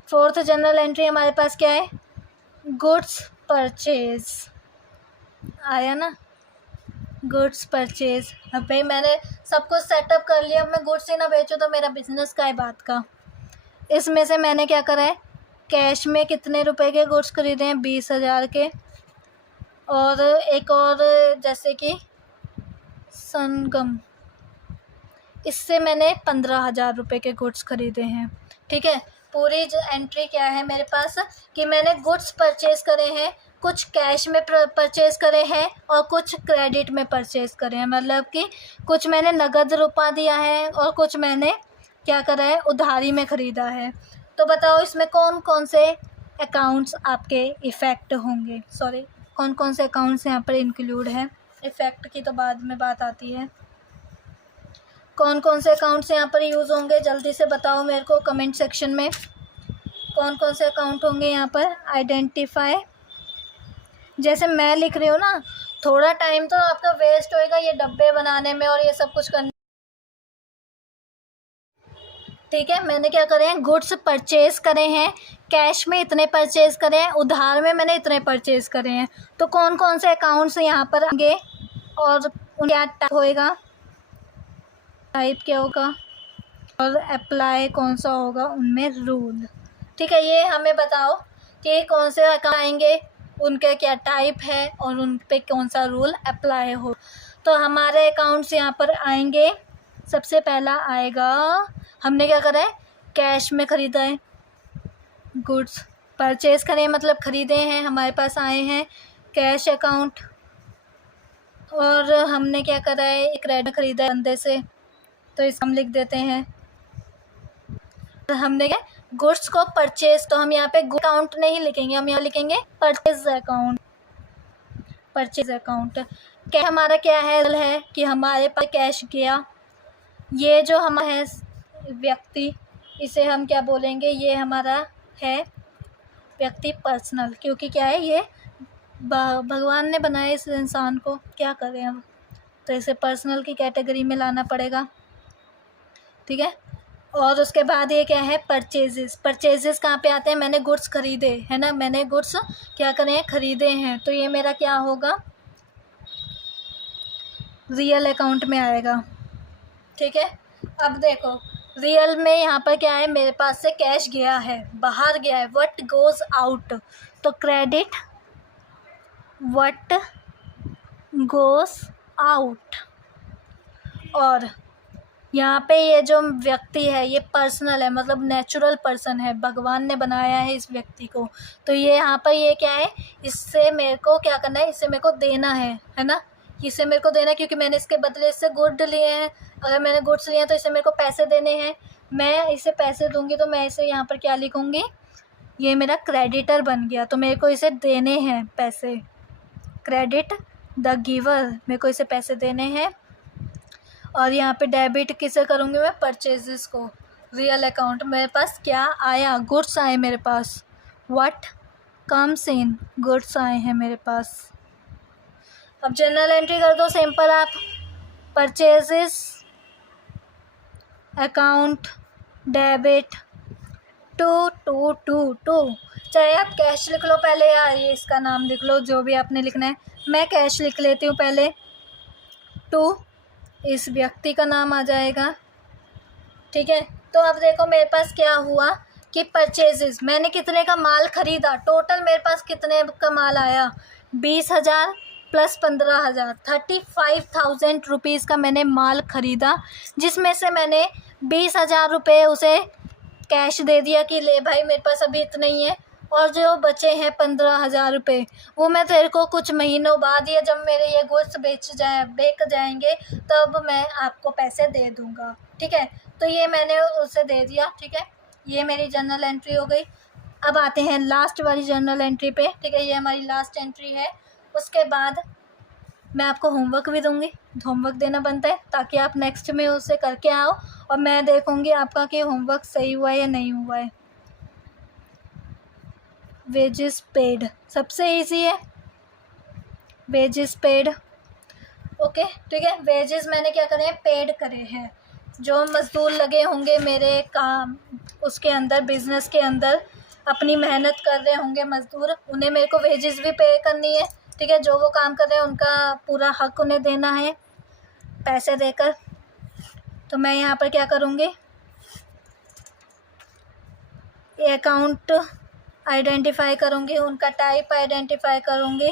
4th जर्नल एंट्री हमारे पास क्या है, गुड्स परचेज आया ना, गुड्स परचेज। अब भाई मैंने सब कुछ सेटअप कर लिया, अब मैं गुड्स ही ना बेचूँ तो मेरा बिजनेस का है बात का। इसमें से मैंने क्या करा है, कैश में कितने रुपए के गुड्स खरीदे हैं, 20,000 के। और एक और जैसे कि संगम, इससे मैंने 15,000 रुपये के गुड्स खरीदे हैं। ठीक है, पूरी एंट्री क्या है मेरे पास कि मैंने गुड्स परचेज़ करे हैं, कुछ कैश में परचेज़ करे हैं और कुछ क्रेडिट में परचेज़ करे हैं। मतलब कि कुछ मैंने नगद रुपया दिया है और कुछ मैंने क्या करा है, उधारी में ख़रीदा है। तो बताओ इसमें कौन कौन से अकाउंट्स आपके इफ़ेक्ट होंगे, कौन कौन से अकाउंट्स यहाँ पर इंक्लूड हैं। इफ़ेक्ट की तो बाद में बात आती है। कौन कौन से अकाउंट्स यहाँ पर यूज़ होंगे, जल्दी से बताओ मेरे को कमेंट सेक्शन में, कौन कौन से अकाउंट होंगे यहाँ पर आइडेंटिफाई। जैसे मैं लिख रही हूँ ना, थोड़ा टाइम तो आपका वेस्ट होएगा ये डब्बे बनाने में और ये सब कुछ करने। ठीक है, मैंने क्या करे हैं, गुड्स परचेज़ करे हैं, कैश में इतने परचेज़ करे हैं, उधार में मैंने इतने परचेज़ करे हैं। तो कौन कौन से अकाउंट्स यहाँ पर आएंगे और क्या टाइप होएगा, टाइप क्या होगा और अप्लाई कौन सा होगा उनमें रूल। ठीक है, ये हमें बताओ कि कौन से अकाउंट आएंगे, उनके क्या टाइप है और उन पे कौन सा रूल अप्लाई हो। तो हमारे अकाउंट्स यहाँ पर आएंगे, सबसे पहला आएगा, हमने क्या करा है, कैश में ख़रीदा है, गुड्स परचेज़ करें मतलब ख़रीदे हैं, हमारे पास आए हैं कैश अकाउंट। और हमने क्या करा है, एक क्रेडिट ख़रीदा है बंदे से, तो इसको हम लिख देते हैं। हमने क्या, गुड्स को परचेज़, तो हम यहाँ पे अकाउंट नहीं लिखेंगे, हम यहाँ लिखेंगे परचेज़ अकाउंट। परचेज़ अकाउंट क्या हमारा क्या है कि हमारे पास कैश गया, ये जो हमारा है व्यक्ति, इसे हम क्या बोलेंगे, ये हमारा है व्यक्ति पर्सनल, क्योंकि क्या है ये भगवान ने बनाया इस इंसान को, क्या करें हम, तो इसे पर्सनल की कैटेगरी में लाना पड़ेगा। ठीक है, और उसके बाद ये क्या है, परचेजेस कहाँ पे आते हैं, मैंने गुड्स खरीदे है ना, मैंने गुड्स क्या करें हैं, ख़रीदे हैं, तो ये मेरा क्या होगा, रियल अकाउंट में आएगा। ठीक है। अब देखो रियल में यहाँ पर क्या है, मेरे पास से कैश गया है, बाहर गया है, व्हाट गोज़ आउट, तो क्रेडिट व्हाट गोज़ आउट। और यहाँ पे ये जो व्यक्ति है ये पर्सनल है, मतलब नेचुरल पर्सन है, भगवान ने बनाया है इस व्यक्ति को। तो ये यहाँ पर ये क्या है, इससे मेरे को क्या करना है, इससे मेरे को देना है ना, इसे मेरे को देना है क्योंकि मैंने इसके बदले इससे गुड लिए हैं। अगर मैंने गुड्स लिए हैं तो इसे मेरे को पैसे देने हैं, मैं इसे पैसे दूंगी तो मैं इसे यहाँ पर क्या लिखूँगी, ये मेरा क्रेडिटर बन गया, तो मेरे को इसे देने हैं पैसे, क्रेडिट द गिवर, मेरे को इसे पैसे देने हैं। और यहाँ पे डेबिट किसे करूँगी मैं, परचेजेस को। रियल अकाउंट मेरे पास क्या आया, गुड्स आए मेरे पास, व्हाट कम्स इन, गुड्स आए हैं मेरे पास। अब जनरल एंट्री कर दो सिंपल आप, purchases account debit to to to to, चाहे आप कैश लिख लो पहले या ये इसका नाम लिख लो, जो भी आपने लिखना है। मैं कैश लिख लेती हूँ पहले, टू इस व्यक्ति का नाम आ जाएगा, ठीक है। तो अब देखो मेरे पास क्या हुआ कि परचेजेस, मैंने कितने का माल ख़रीदा, टोटल मेरे पास कितने का माल आया, 20,000 प्लस 15,000, 35,000 रुपीज़ का मैंने माल ख़रीदा, जिसमें से मैंने 20,000 रुपये उसे कैश दे दिया कि ले भाई मेरे पास अभी इतना ही है, और जो बचे हैं 15,000 रुपये वो मैं तेरे को कुछ महीनों बाद या जब मेरे ये गुड्स बेच जाएंगे तब मैं आपको पैसे दे दूँगा, ठीक है। तो ये मैंने उसे दे दिया, ठीक है। ये मेरी जर्नल एंट्री हो गई। अब आते हैं लास्ट वाली जर्नल एंट्री पे, ठीक है, ये हमारी लास्ट एंट्री है। उसके बाद मैं आपको होमवर्क भी दूंगी, होमवर्क देना बनता है ताकि आप नेक्स्ट में उसे करके आओ और मैं देखूंगी आपका कि होमवर्क सही हुआ है या नहीं हुआ है। वेजेस पेड सबसे इजी है, वेजेस पेड, ओके, ठीक है। वेजेस मैंने क्या करे हैं, पेड करे हैं। जो मज़दूर लगे होंगे मेरे काम उसके अंदर, बिज़नेस के अंदर अपनी मेहनत कर रहे होंगे मज़दूर, उन्हें मेरे को वेजेस भी पे करनी है, ठीक है। जो वो काम कर रहे हैं उनका पूरा हक उन्हें देना है पैसे देकर। तो मैं यहाँ पर क्या करूँगी, अकाउंट आइडेंटिफाई करूँगी, उनका टाइप आइडेंटिफाई करूँगी,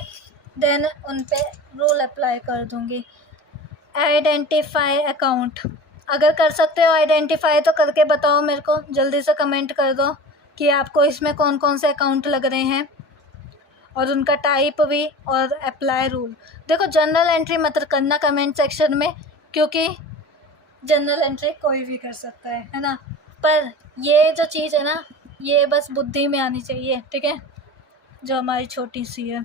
देन उन पे रूल अप्लाई कर दूँगी। आइडेंटिफाई अकाउंट, अगर कर सकते हो आइडेंटिफाई तो करके बताओ मेरे को, जल्दी से कमेंट कर दो कि आपको इसमें कौन कौन से अकाउंट लग रहे हैं और उनका टाइप भी, और अप्लाई रूल। देखो जनरल एंट्री मत करना कमेंट सेक्शन में, क्योंकि जनरल एंट्री कोई भी कर सकता है ना, पर ये जो चीज़ है ना ये बस बुद्धि में आनी चाहिए, ठीक है, जो हमारी छोटी सी है।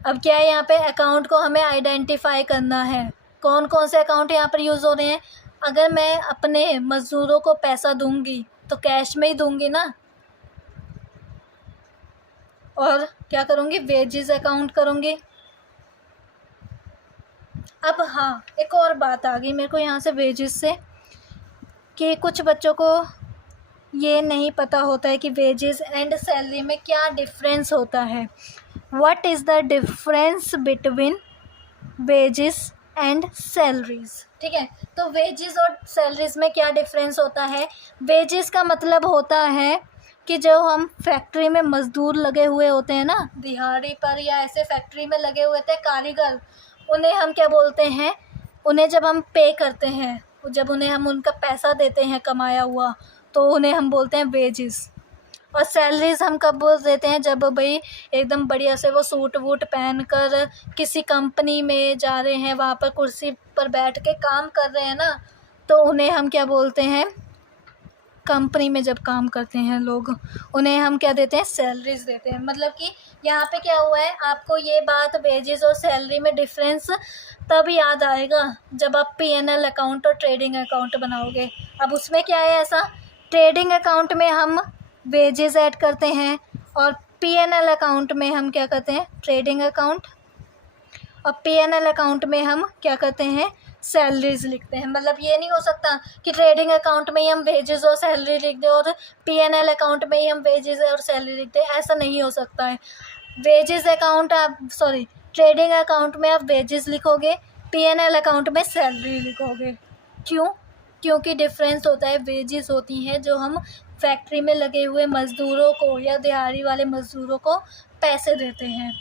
अब क्या है, यहाँ पे अकाउंट को हमें आइडेंटिफाई करना है, कौन कौन से अकाउंट यहाँ पर यूज़ हो रहे हैं। अगर मैं अपने मज़दूरों को पैसा दूंगी तो कैश में ही दूंगी ना, और क्या करूँगी, वेजेस अकाउंट करूँगी। अब हाँ, एक और बात आ गई मेरे को यहाँ से वेजेस से, कि कुछ बच्चों को ये नहीं पता होता है कि वेजेस एंड सैलरी में क्या डिफरेंस होता है। What is the difference between wages and salaries, ठीक है। तो वेजेस और सैलरीज में क्या डिफरेंस होता है, वेजेस का मतलब होता है कि जो हम फैक्ट्री में मज़दूर लगे हुए होते हैं ना, दिहाड़ी पर या ऐसे फैक्ट्री में लगे हुए थे कारीगर, उन्हें हम क्या बोलते हैं, उन्हें जब हम पे करते हैं, जब उन्हें हम उनका पैसा देते हैं कमाया हुआ, तो उन्हें हम बोलते हैं वेजेस। और सैलरीज हम कब बोल देते हैं, जब भाई एकदम बढ़िया से वो सूट वूट पहन कर किसी कंपनी में जा रहे हैं, वहाँ पर कुर्सी पर बैठ के काम कर रहे हैं ना, तो उन्हें हम क्या बोलते हैं, कंपनी में जब काम करते हैं लोग उन्हें हम क्या देते हैं, सैलरीज देते हैं। मतलब कि यहाँ पे क्या हुआ है, आपको ये बात वेजेस और सैलरी में डिफरेंस तब याद आएगा जब आप P&L अकाउंट और ट्रेडिंग अकाउंट बनाओगे। अब उसमें क्या है ऐसा, ट्रेडिंग अकाउंट में हम वेजेस ऐड करते हैं और P&L अकाउंट में हम क्या करते हैं, ट्रेडिंग अकाउंट, और P&L अकाउंट में हम क्या करते हैं, सैलरीज लिखते हैं। मतलब ये नहीं हो सकता कि ट्रेडिंग अकाउंट में ही हम वेजेस और सैलरी लिख दें और P&L अकाउंट में ही हम वेजेस और सैलरी लिख दें, ऐसा नहीं हो सकता है। वेजेस अकाउंट आप ट्रेडिंग अकाउंट में आप वेजेस लिखोगे, P&L अकाउंट में सैलरी लिखोगे, क्यों? क्योंकि डिफरेंस होता है, वेजेस होती हैं जो हम फैक्ट्री में लगे हुए मज़दूरों को या दिहाड़ी वाले मज़दूरों को पैसे देते हैं।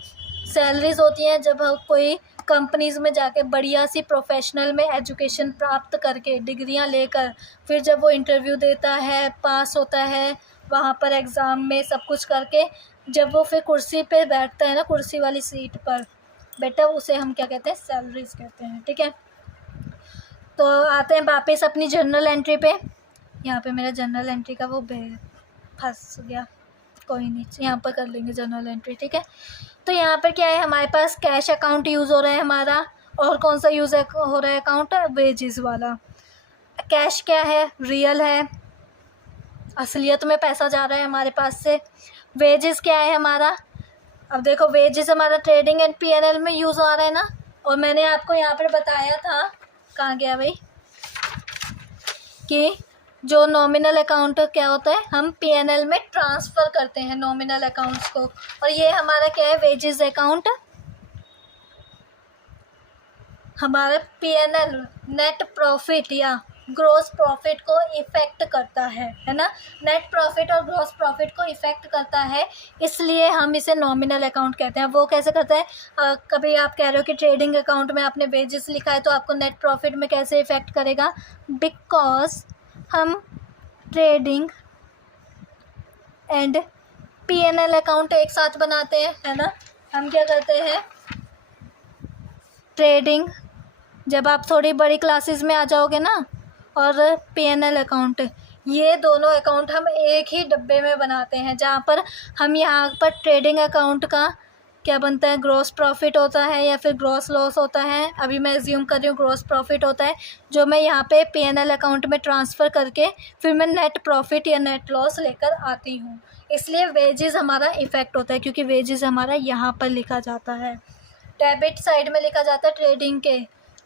सैलरीज़ होती हैं जब हम कोई कंपनीज़ में जाके बढ़िया सी प्रोफेशनल में एजुकेशन प्राप्त करके डिग्रियां लेकर फिर जब वो इंटरव्यू देता है, पास होता है वहाँ पर एग्ज़ाम में सब कुछ करके, जब वो फिर कुर्सी पे बैठता है ना, कुर्सी वाली सीट पर बेटा, उसे हम क्या कहते हैं? सैलरीज़ कहते हैं। ठीक है, तो आते हैं वापस अपनी जर्नल एंट्री पे। यहाँ पे मेरा जर्नल एंट्री का वो फंस गया, कोई नहीं, यहाँ पर कर लेंगे जर्नल एंट्री। ठीक है, तो यहाँ पर क्या है, हमारे पास कैश अकाउंट यूज़ हो रहा है हमारा, और कौन सा यूज़ हो रहा है अकाउंट? वेजेस वाला। कैश क्या है? रियल है, असलियत में पैसा जा रहा है हमारे पास से। वेजेस क्या है हमारा? अब देखो, वेजेस हमारा ट्रेडिंग एंड P&L में यूज़ आ रहा है ना, और मैंने आपको यहाँ पर बताया था, कहाँ गया भाई, कि जो नॉमिनल अकाउंट क्या होता है, हम P&L में ट्रांसफ़र करते हैं नॉमिनल अकाउंट्स को, और ये हमारा क्या है? Wages account. हमारा P&L नेट प्रॉफिट या ग्रॉस प्रॉफिट को इफ़ेक्ट करता है ना, नेट प्रॉफिट और ग्रॉस प्रॉफिट को इफ़ेक्ट करता है, इसलिए हम इसे नॉमिनल अकाउंट कहते हैं। वो कैसे करता है? कभी आप कह रहे हो कि ट्रेडिंग अकाउंट में आपने वेजेस लिखा है तो आपको नेट प्रॉफिट में कैसे इफ़ेक्ट करेगा? बिकॉज हम ट्रेडिंग एंड P&L अकाउंट एक साथ बनाते हैं, है ना। हम क्या करते हैं? ट्रेडिंग, जब आप थोड़ी बड़ी क्लासेस में आ जाओगे ना, और P&L अकाउंट, ये दोनों अकाउंट हम एक ही डब्बे में बनाते हैं, जहाँ पर हम यहाँ पर ट्रेडिंग अकाउंट का क्या बनता है? ग्रॉस प्रॉफिट होता है या फिर ग्रॉस लॉस होता है। अभी मैं एज्यूम कर रही हूँ ग्रॉस प्रॉफिट होता है, जो मैं यहाँ पे P&L अकाउंट में ट्रांसफ़र करके फिर मैं नेट प्रॉफिट या नेट लॉस लेकर आती हूँ। इसलिए वेजेस हमारा इफ़ेक्ट होता है, क्योंकि वेजेस हमारा यहाँ पर लिखा जाता है, डेबिट साइड में लिखा जाता है ट्रेडिंग के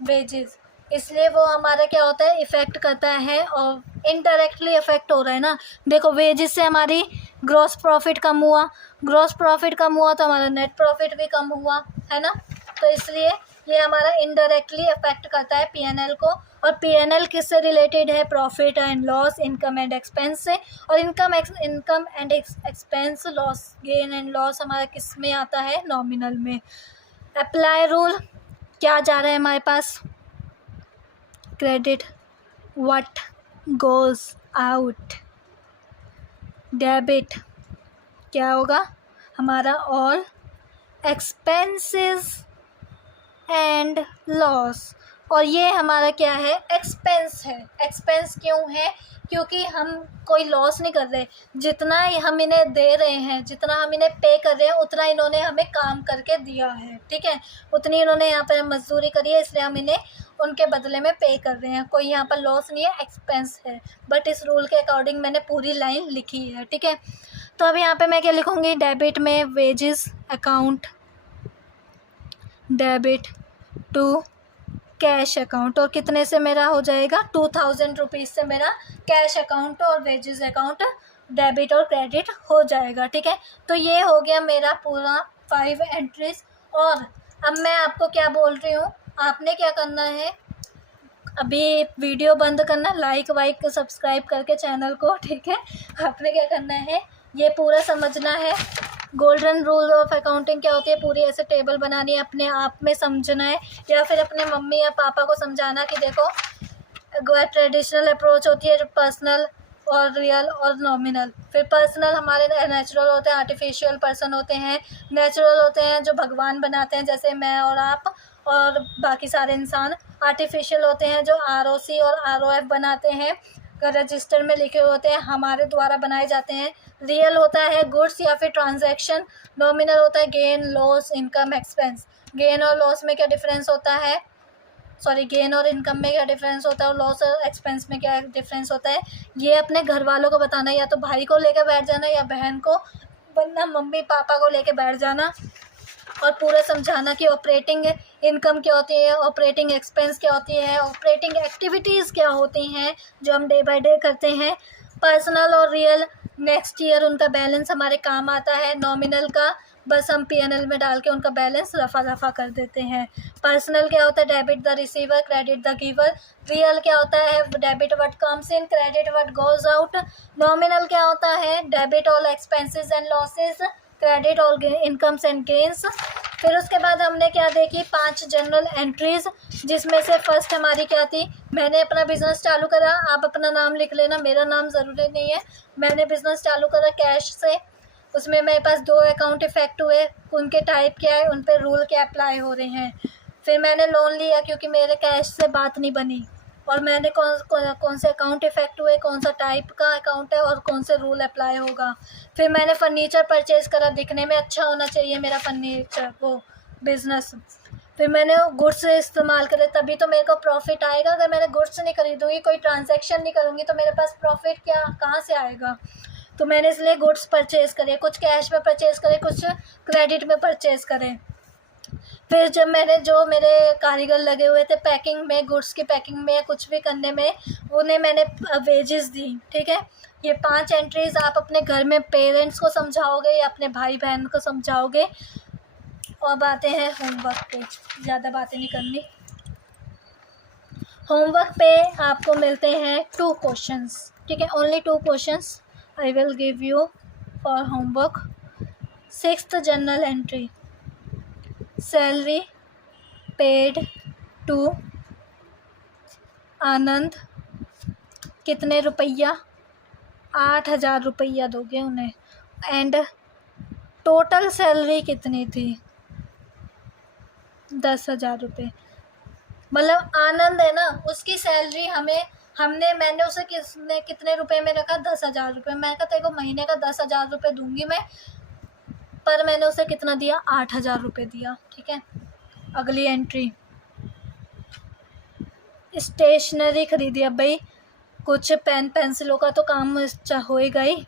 वेजेस, इसलिए वो हमारा क्या होता है? इफ़ेक्ट करता है, और इनडायरेक्टली इफ़ेक्ट हो रहा है ना। देखो, वेजेस से हमारी ग्रॉस प्रॉफिट कम हुआ, ग्रॉस प्रॉफिट कम हुआ तो हमारा नेट प्रॉफिट भी कम हुआ, है ना। तो इसलिए ये हमारा इनडायरेक्टली अफेक्ट करता है P&L को, और P&L किससे रिलेटेड है? Profit and loss, income and expense से। और income and expense, loss, gain and loss हमारा किस में आता है? नॉमिनल में। अप्लाई रूल क्या जा रहा है हमारे पास? Credit what goes out, debit क्या होगा हमारा? ऑल एक्सपेंसेस एंड लॉस, और ये हमारा क्या है? एक्सपेंस है। एक्सपेंस क्यों है? क्योंकि हम कोई लॉस नहीं कर रहे, जितना हम इन्हें दे रहे हैं, जितना हम इन्हें पे कर रहे हैं, उतना इन्होंने हमें काम करके दिया है। ठीक है, उतनी इन्होंने यहाँ पर मजदूरी करी है, इसलिए हम इन्हें उनके बदले में पे कर रहे हैं। कोई यहाँ पर लॉस नहीं है, एक्सपेंस है। बट इस रूल के अकॉर्डिंग मैंने पूरी लाइन लिखी है। ठीक है, तो अब यहाँ पे मैं क्या लिखूँगी? डेबिट में wages account, debit to cash account, और कितने से मेरा हो जाएगा? 2000 रुपीज़ से मेरा कैश अकाउंट और वेजेस अकाउंट डेबिट और क्रेडिट हो जाएगा। ठीक है, तो ये हो गया मेरा पूरा 5 एंट्रीज। और अब मैं आपको क्या बोल रही हूँ, आपने क्या करना है? अभी वीडियो बंद करना, लाइक वाइक सब्सक्राइब करके चैनल को। ठीक है, आपने क्या करना है? ये पूरा समझना है, गोल्डन रूल ऑफ अकाउंटिंग क्या होती है, पूरी ऐसे टेबल बनानी है, अपने आप में समझना है, या फिर अपने मम्मी या पापा को समझाना कि देखो, ट्रेडिशनल अप्रोच होती है, पर्सनल और रियल और नॉमिनल। फिर पर्सनल हमारे नेचुरल होते हैं, आर्टिफिशियल पर्सन होते हैं। नेचुरल होते हैं जो भगवान बनाते हैं, जैसे मैं और आप और बाकी सारे इंसान। आर्टिफिशियल होते हैं जो ROC और ROF बनाते हैं, रजिस्टर में लिखे होते हैं, हमारे द्वारा बनाए जाते हैं। रियल होता है गुड्स या फिर ट्रांजैक्शन। नॉमिनल होता है gain, loss, income, expense. Gain और लॉस में क्या डिफरेंस होता है? गेन और इनकम में क्या डिफरेंस होता है, और लॉस और एक्सपेंस में क्या डिफरेंस होता है? ये अपने घर वालों को बताना, या तो भाई को लेकर बैठ जाना या बहन को, वरना मम्मी पापा को लेकर बैठ जाना और पूरा समझाना कि ऑपरेटिंग इनकम क्या होती है, ऑपरेटिंग एक्सपेंस क्या होती है, ऑपरेटिंग एक्टिविटीज़ क्या होती हैं जो हम डे बाय डे करते हैं। पर्सनल और रियल नेक्स्ट ईयर उनका बैलेंस हमारे काम आता है। नॉमिनल का बस हम पीएनएल में डाल के उनका बैलेंस रफा दफा कर देते हैं। पर्सनल क्या होता है, debit the receiver, credit the giver. Real क्या होता है, debit what comes in, credit what goes out. Nominal क्या होता है, debit all expenses and losses, credit all incomes and gains. फिर उसके बाद हमने क्या देखी, 5 जनरल एंट्रीज, जिसमें से फर्स्ट हमारी क्या थी, मैंने अपना बिजनेस चालू करा। आप अपना नाम लिख लेना, मेरा नाम ज़रूरी नहीं है। मैंने बिजनेस चालू करा कैश से, उसमें मेरे पास 2 अकाउंट इफेक्ट हुए, उनके टाइप क्या है, उन पर रूल क्या अप्लाई हो रहे हैं। फिर मैंने लोन लिया क्योंकि मेरे कैश से बात नहीं बनी, और मैंने कौन से अकाउंट इफेक्ट हुए, कौन सा टाइप का अकाउंट है और कौन से रूल अप्लाई होगा। फिर मैंने फर्नीचर परचेज़ करा, दिखने में अच्छा होना चाहिए मेरा फर्नीचर वो बिज़नेस। फिर मैंने गुड्स इस्तेमाल करे, तभी तो मेरे को प्रॉफिट आएगा। अगर मैंने गुड्स नहीं खरीदूँगी, कोई ट्रांजैक्शन नहीं करूँगी, तो मेरे पास प्रॉफिट क्या कहाँ से आएगा। तो मैंने इसलिए गुड्स परचेज़ करे, कुछ कैश में परचेज़ करे, कुछ क्रेडिट में परचेज़ करें। फिर जब मैंने जो मेरे कारीगर लगे हुए थे पैकिंग में, गुड्स की पैकिंग में या कुछ भी करने में, उन्हें मैंने वेजेस दी। ठीक है, ये 5 एंट्रीज आप अपने घर में पेरेंट्स को समझाओगे या अपने भाई बहन को समझाओगे। और बातें हैं होमवर्क पे, ज़्यादा बातें नहीं करनी। होमवर्क पे आपको मिलते हैं 2 क्वेश्चंस। ठीक है, only 2 questions I will give you for homework. 6th general entry, salary paid to Anand, कितने रुपया, 8,000 रुपया दोगे उन्हें। एंड टोटल सैलरी कितनी थी, 10,000 रुपये। मतलब आनंद है ना, उसकी सैलरी मैंने उसे कितने रुपए में रखा, 10,000 रुपये। मैं कहा तेरे को महीने का 10,000 रुपये दूंगी मैं, पर मैंने उसे कितना दिया, 8,000 रुपये दिया। ठीक है, अगली एंट्री, स्टेशनरी खरीदी। अब भाई कुछ पेन पेंसिलों का तो काम होएगा ही,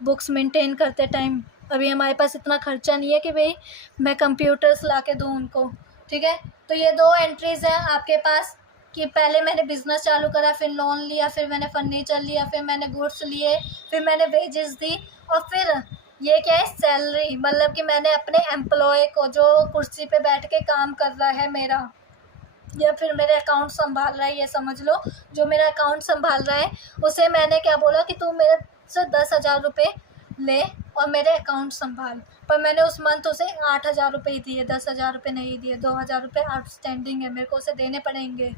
बुक्स मेंटेन करते टाइम। अभी हमारे पास इतना खर्चा नहीं है कि भाई मैं कंप्यूटर्स ला के दूँ उनको। ठीक है, तो ये 2 एंट्रीज़ हैं आपके पास कि पहले मैंने बिज़नेस चालू करा, फिर लोन लिया, फिर मैंने फर्नीचर लिया, फिर मैंने गुड्स लिए, फिर मैंने वेजेस दी, और फिर ये क्या है, सैलरी। मतलब कि मैंने अपने एम्प्लॉय को, जो कुर्सी पे बैठ के काम कर रहा है मेरा, या फिर मेरे अकाउंट संभाल रहा है, ये समझ लो, जो मेरा अकाउंट संभाल रहा है, उसे मैंने क्या बोला कि तू मेरे से 10,000 रुपये ले और मेरे अकाउंट संभाल। पर मैंने उस मंथ उसे 8,000 रुपये दिए, 10,000 रुपये नहीं दिए। 2,000 रुपये आउटस्टैंडिंग है, मेरे को उसे देने पड़ेंगे।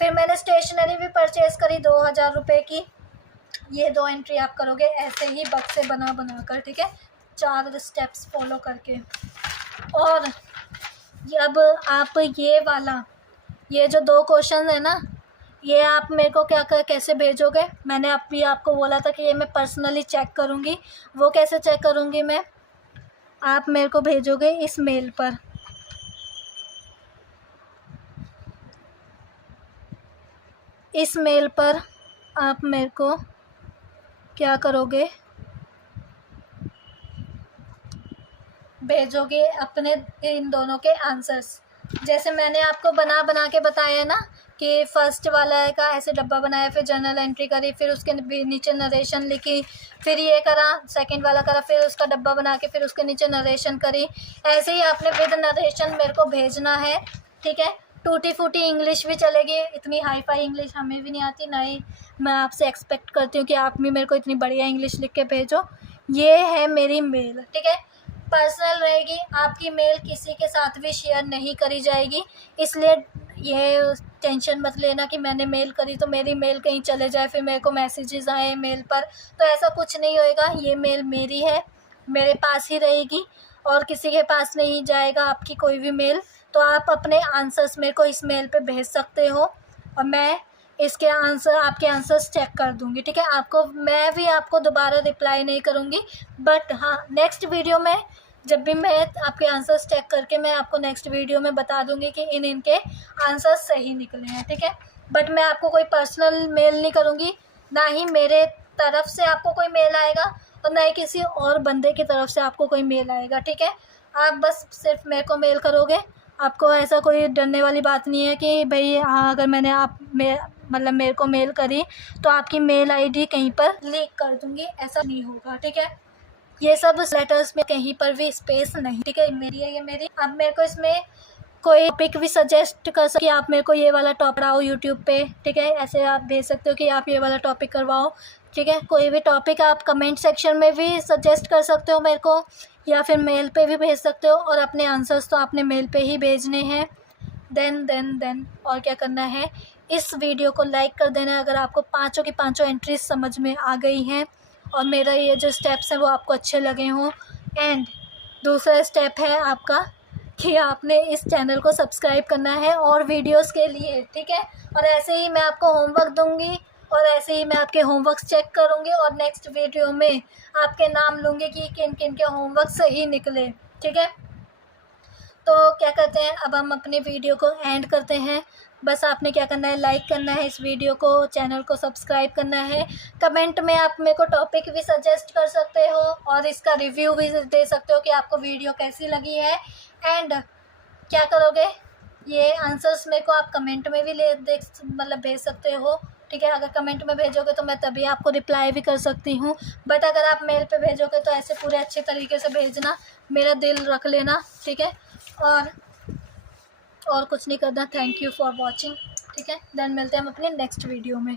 फिर मैंने स्टेशनरी भी परचेज़ करी 2,000 रुपये की। ये 2 एंट्री आप करोगे ऐसे ही बक्से बना बना कर। ठीक है, 4 स्टेप्स फॉलो करके। और अब आप ये जो 2 क्वेश्चन है ना, ये आप मेरे को कैसे भेजोगे। मैंने अभी आपको बोला था कि ये मैं पर्सनली चेक करूँगी। वो कैसे चेक करूँगी मैं, आप मेरे को भेजोगे इस मेल पर। इस मेल पर आप मेरे को क्या करोगे, भेजोगे अपने इन दोनों के आंसर्स। जैसे मैंने आपको बना के बताया ना कि फर्स्ट वाला का ऐसे डब्बा बनाया, फिर जर्नल एंट्री करी, फिर उसके नीचे नरेशन लिखी, फिर ये करा, सेकंड वाला करा, फिर उसका डब्बा बना के फिर उसके नीचे नरेशन करी। ऐसे ही आपने विद नरेशन मेरे को भेजना है। ठीक है, टूटी फूटी इंग्लिश भी चलेगी, इतनी हाई फाई इंग्लिश हमें भी नहीं आती, ना ही मैं आपसे एक्सपेक्ट करती हूँ कि आप भी मेरे को इतनी बढ़िया इंग्लिश लिख के भेजो। ये है मेरी मेल। ठीक है, पर्सनल रहेगी, आपकी मेल किसी के साथ भी शेयर नहीं करी जाएगी, इसलिए ये टेंशन मत लेना कि मैंने मेल करी तो मेरी मेल कहीं चले जाए, फिर मेरे को मैसेजेस आए मेल पर। तो ऐसा कुछ नहीं होएगा, ये मेल मेरी है, मेरे पास ही रहेगी और किसी के पास नहीं जाएगा आपकी कोई भी मेल। तो आप अपने आंसर्स मेरे को इस मेल पे भेज सकते हो और मैं इसके आपके आंसर्स चेक कर दूंगी। ठीक है, मैं भी आपको दोबारा रिप्लाई नहीं करूंगी, बट हाँ नेक्स्ट वीडियो में जब भी मैं आपके आंसर्स चेक करके मैं आपको नेक्स्ट वीडियो में बता दूंगी कि इनके आंसर्स सही निकले हैं। ठीक है, बट मैं आपको कोई पर्सनल मेल नहीं करूंगी, ना ही मेरे तरफ से आपको कोई मेल आएगा और ना ही किसी और बंदे की तरफ से आपको कोई मेल आएगा। ठीक है, आप बस सिर्फ मेरे को मेल करोगे, आपको ऐसा कोई डरने वाली बात नहीं है कि भाई हाँ अगर मैंने मेरे को मेल करी तो आपकी मेल आईडी कहीं पर लीक कर दूंगी, ऐसा नहीं होगा। ठीक है, ये सब लेटर्स में कहीं पर भी स्पेस नहीं, ठीक है। मेरी है ये मेरी। अब मेरे को इसमें कोई टॉपिक भी सजेस्ट कर सकते, आप मेरे को ये वाला टॉपिक कराओ यूट्यूब पे, ठीक है। ऐसे आप भेज सकते हो कि आप ये वाला टॉपिक करवाओ, ठीक है। कोई भी टॉपिक आप कमेंट सेक्शन में भी सजेस्ट कर सकते हो मेरे को, या फिर मेल पे भी भेज सकते हो। और अपने आंसर्स तो आपने मेल पे ही भेजने हैं। देन और क्या करना है, इस वीडियो को लाइक कर देना है अगर आपको पाँचों की पाँचों एंट्रीज समझ में आ गई हैं और मेरा ये जो स्टेप्स हैं वो आपको अच्छे लगे हों। एंड दूसरा स्टेप है आपका कि आपने इस चैनल को सब्सक्राइब करना है और वीडियोस के लिए, ठीक है। और ऐसे ही मैं आपको होमवर्क दूंगी और ऐसे ही मैं आपके होमवर्क चेक करूंगी और नेक्स्ट वीडियो में आपके नाम लूँगी कि किन किन के होमवर्क सही निकले, ठीक है। तो क्या करते हैं, अब हम अपनी वीडियो को एंड करते हैं। बस आपने क्या करना है, लाइक करना है इस वीडियो को, चैनल को सब्सक्राइब करना है। कमेंट में आप मेरे को टॉपिक भी सजेस्ट कर सकते हो और इसका रिव्यू भी दे सकते हो कि आपको वीडियो कैसी लगी है। एंड क्या करोगे, ये आंसर्स मेरे को आप कमेंट में भी भेज सकते हो, ठीक है। अगर कमेंट में भेजोगे तो मैं तभी आपको रिप्लाई भी कर सकती हूँ, बट अगर आप मेल पे भेजोगे तो ऐसे पूरे अच्छे तरीके से भेजना, मेरा दिल रख लेना, ठीक है। और कुछ नहीं करना। थैंक यू फॉर वॉचिंग, ठीक है। देन मिलते हैं हम अपने नेक्स्ट वीडियो में।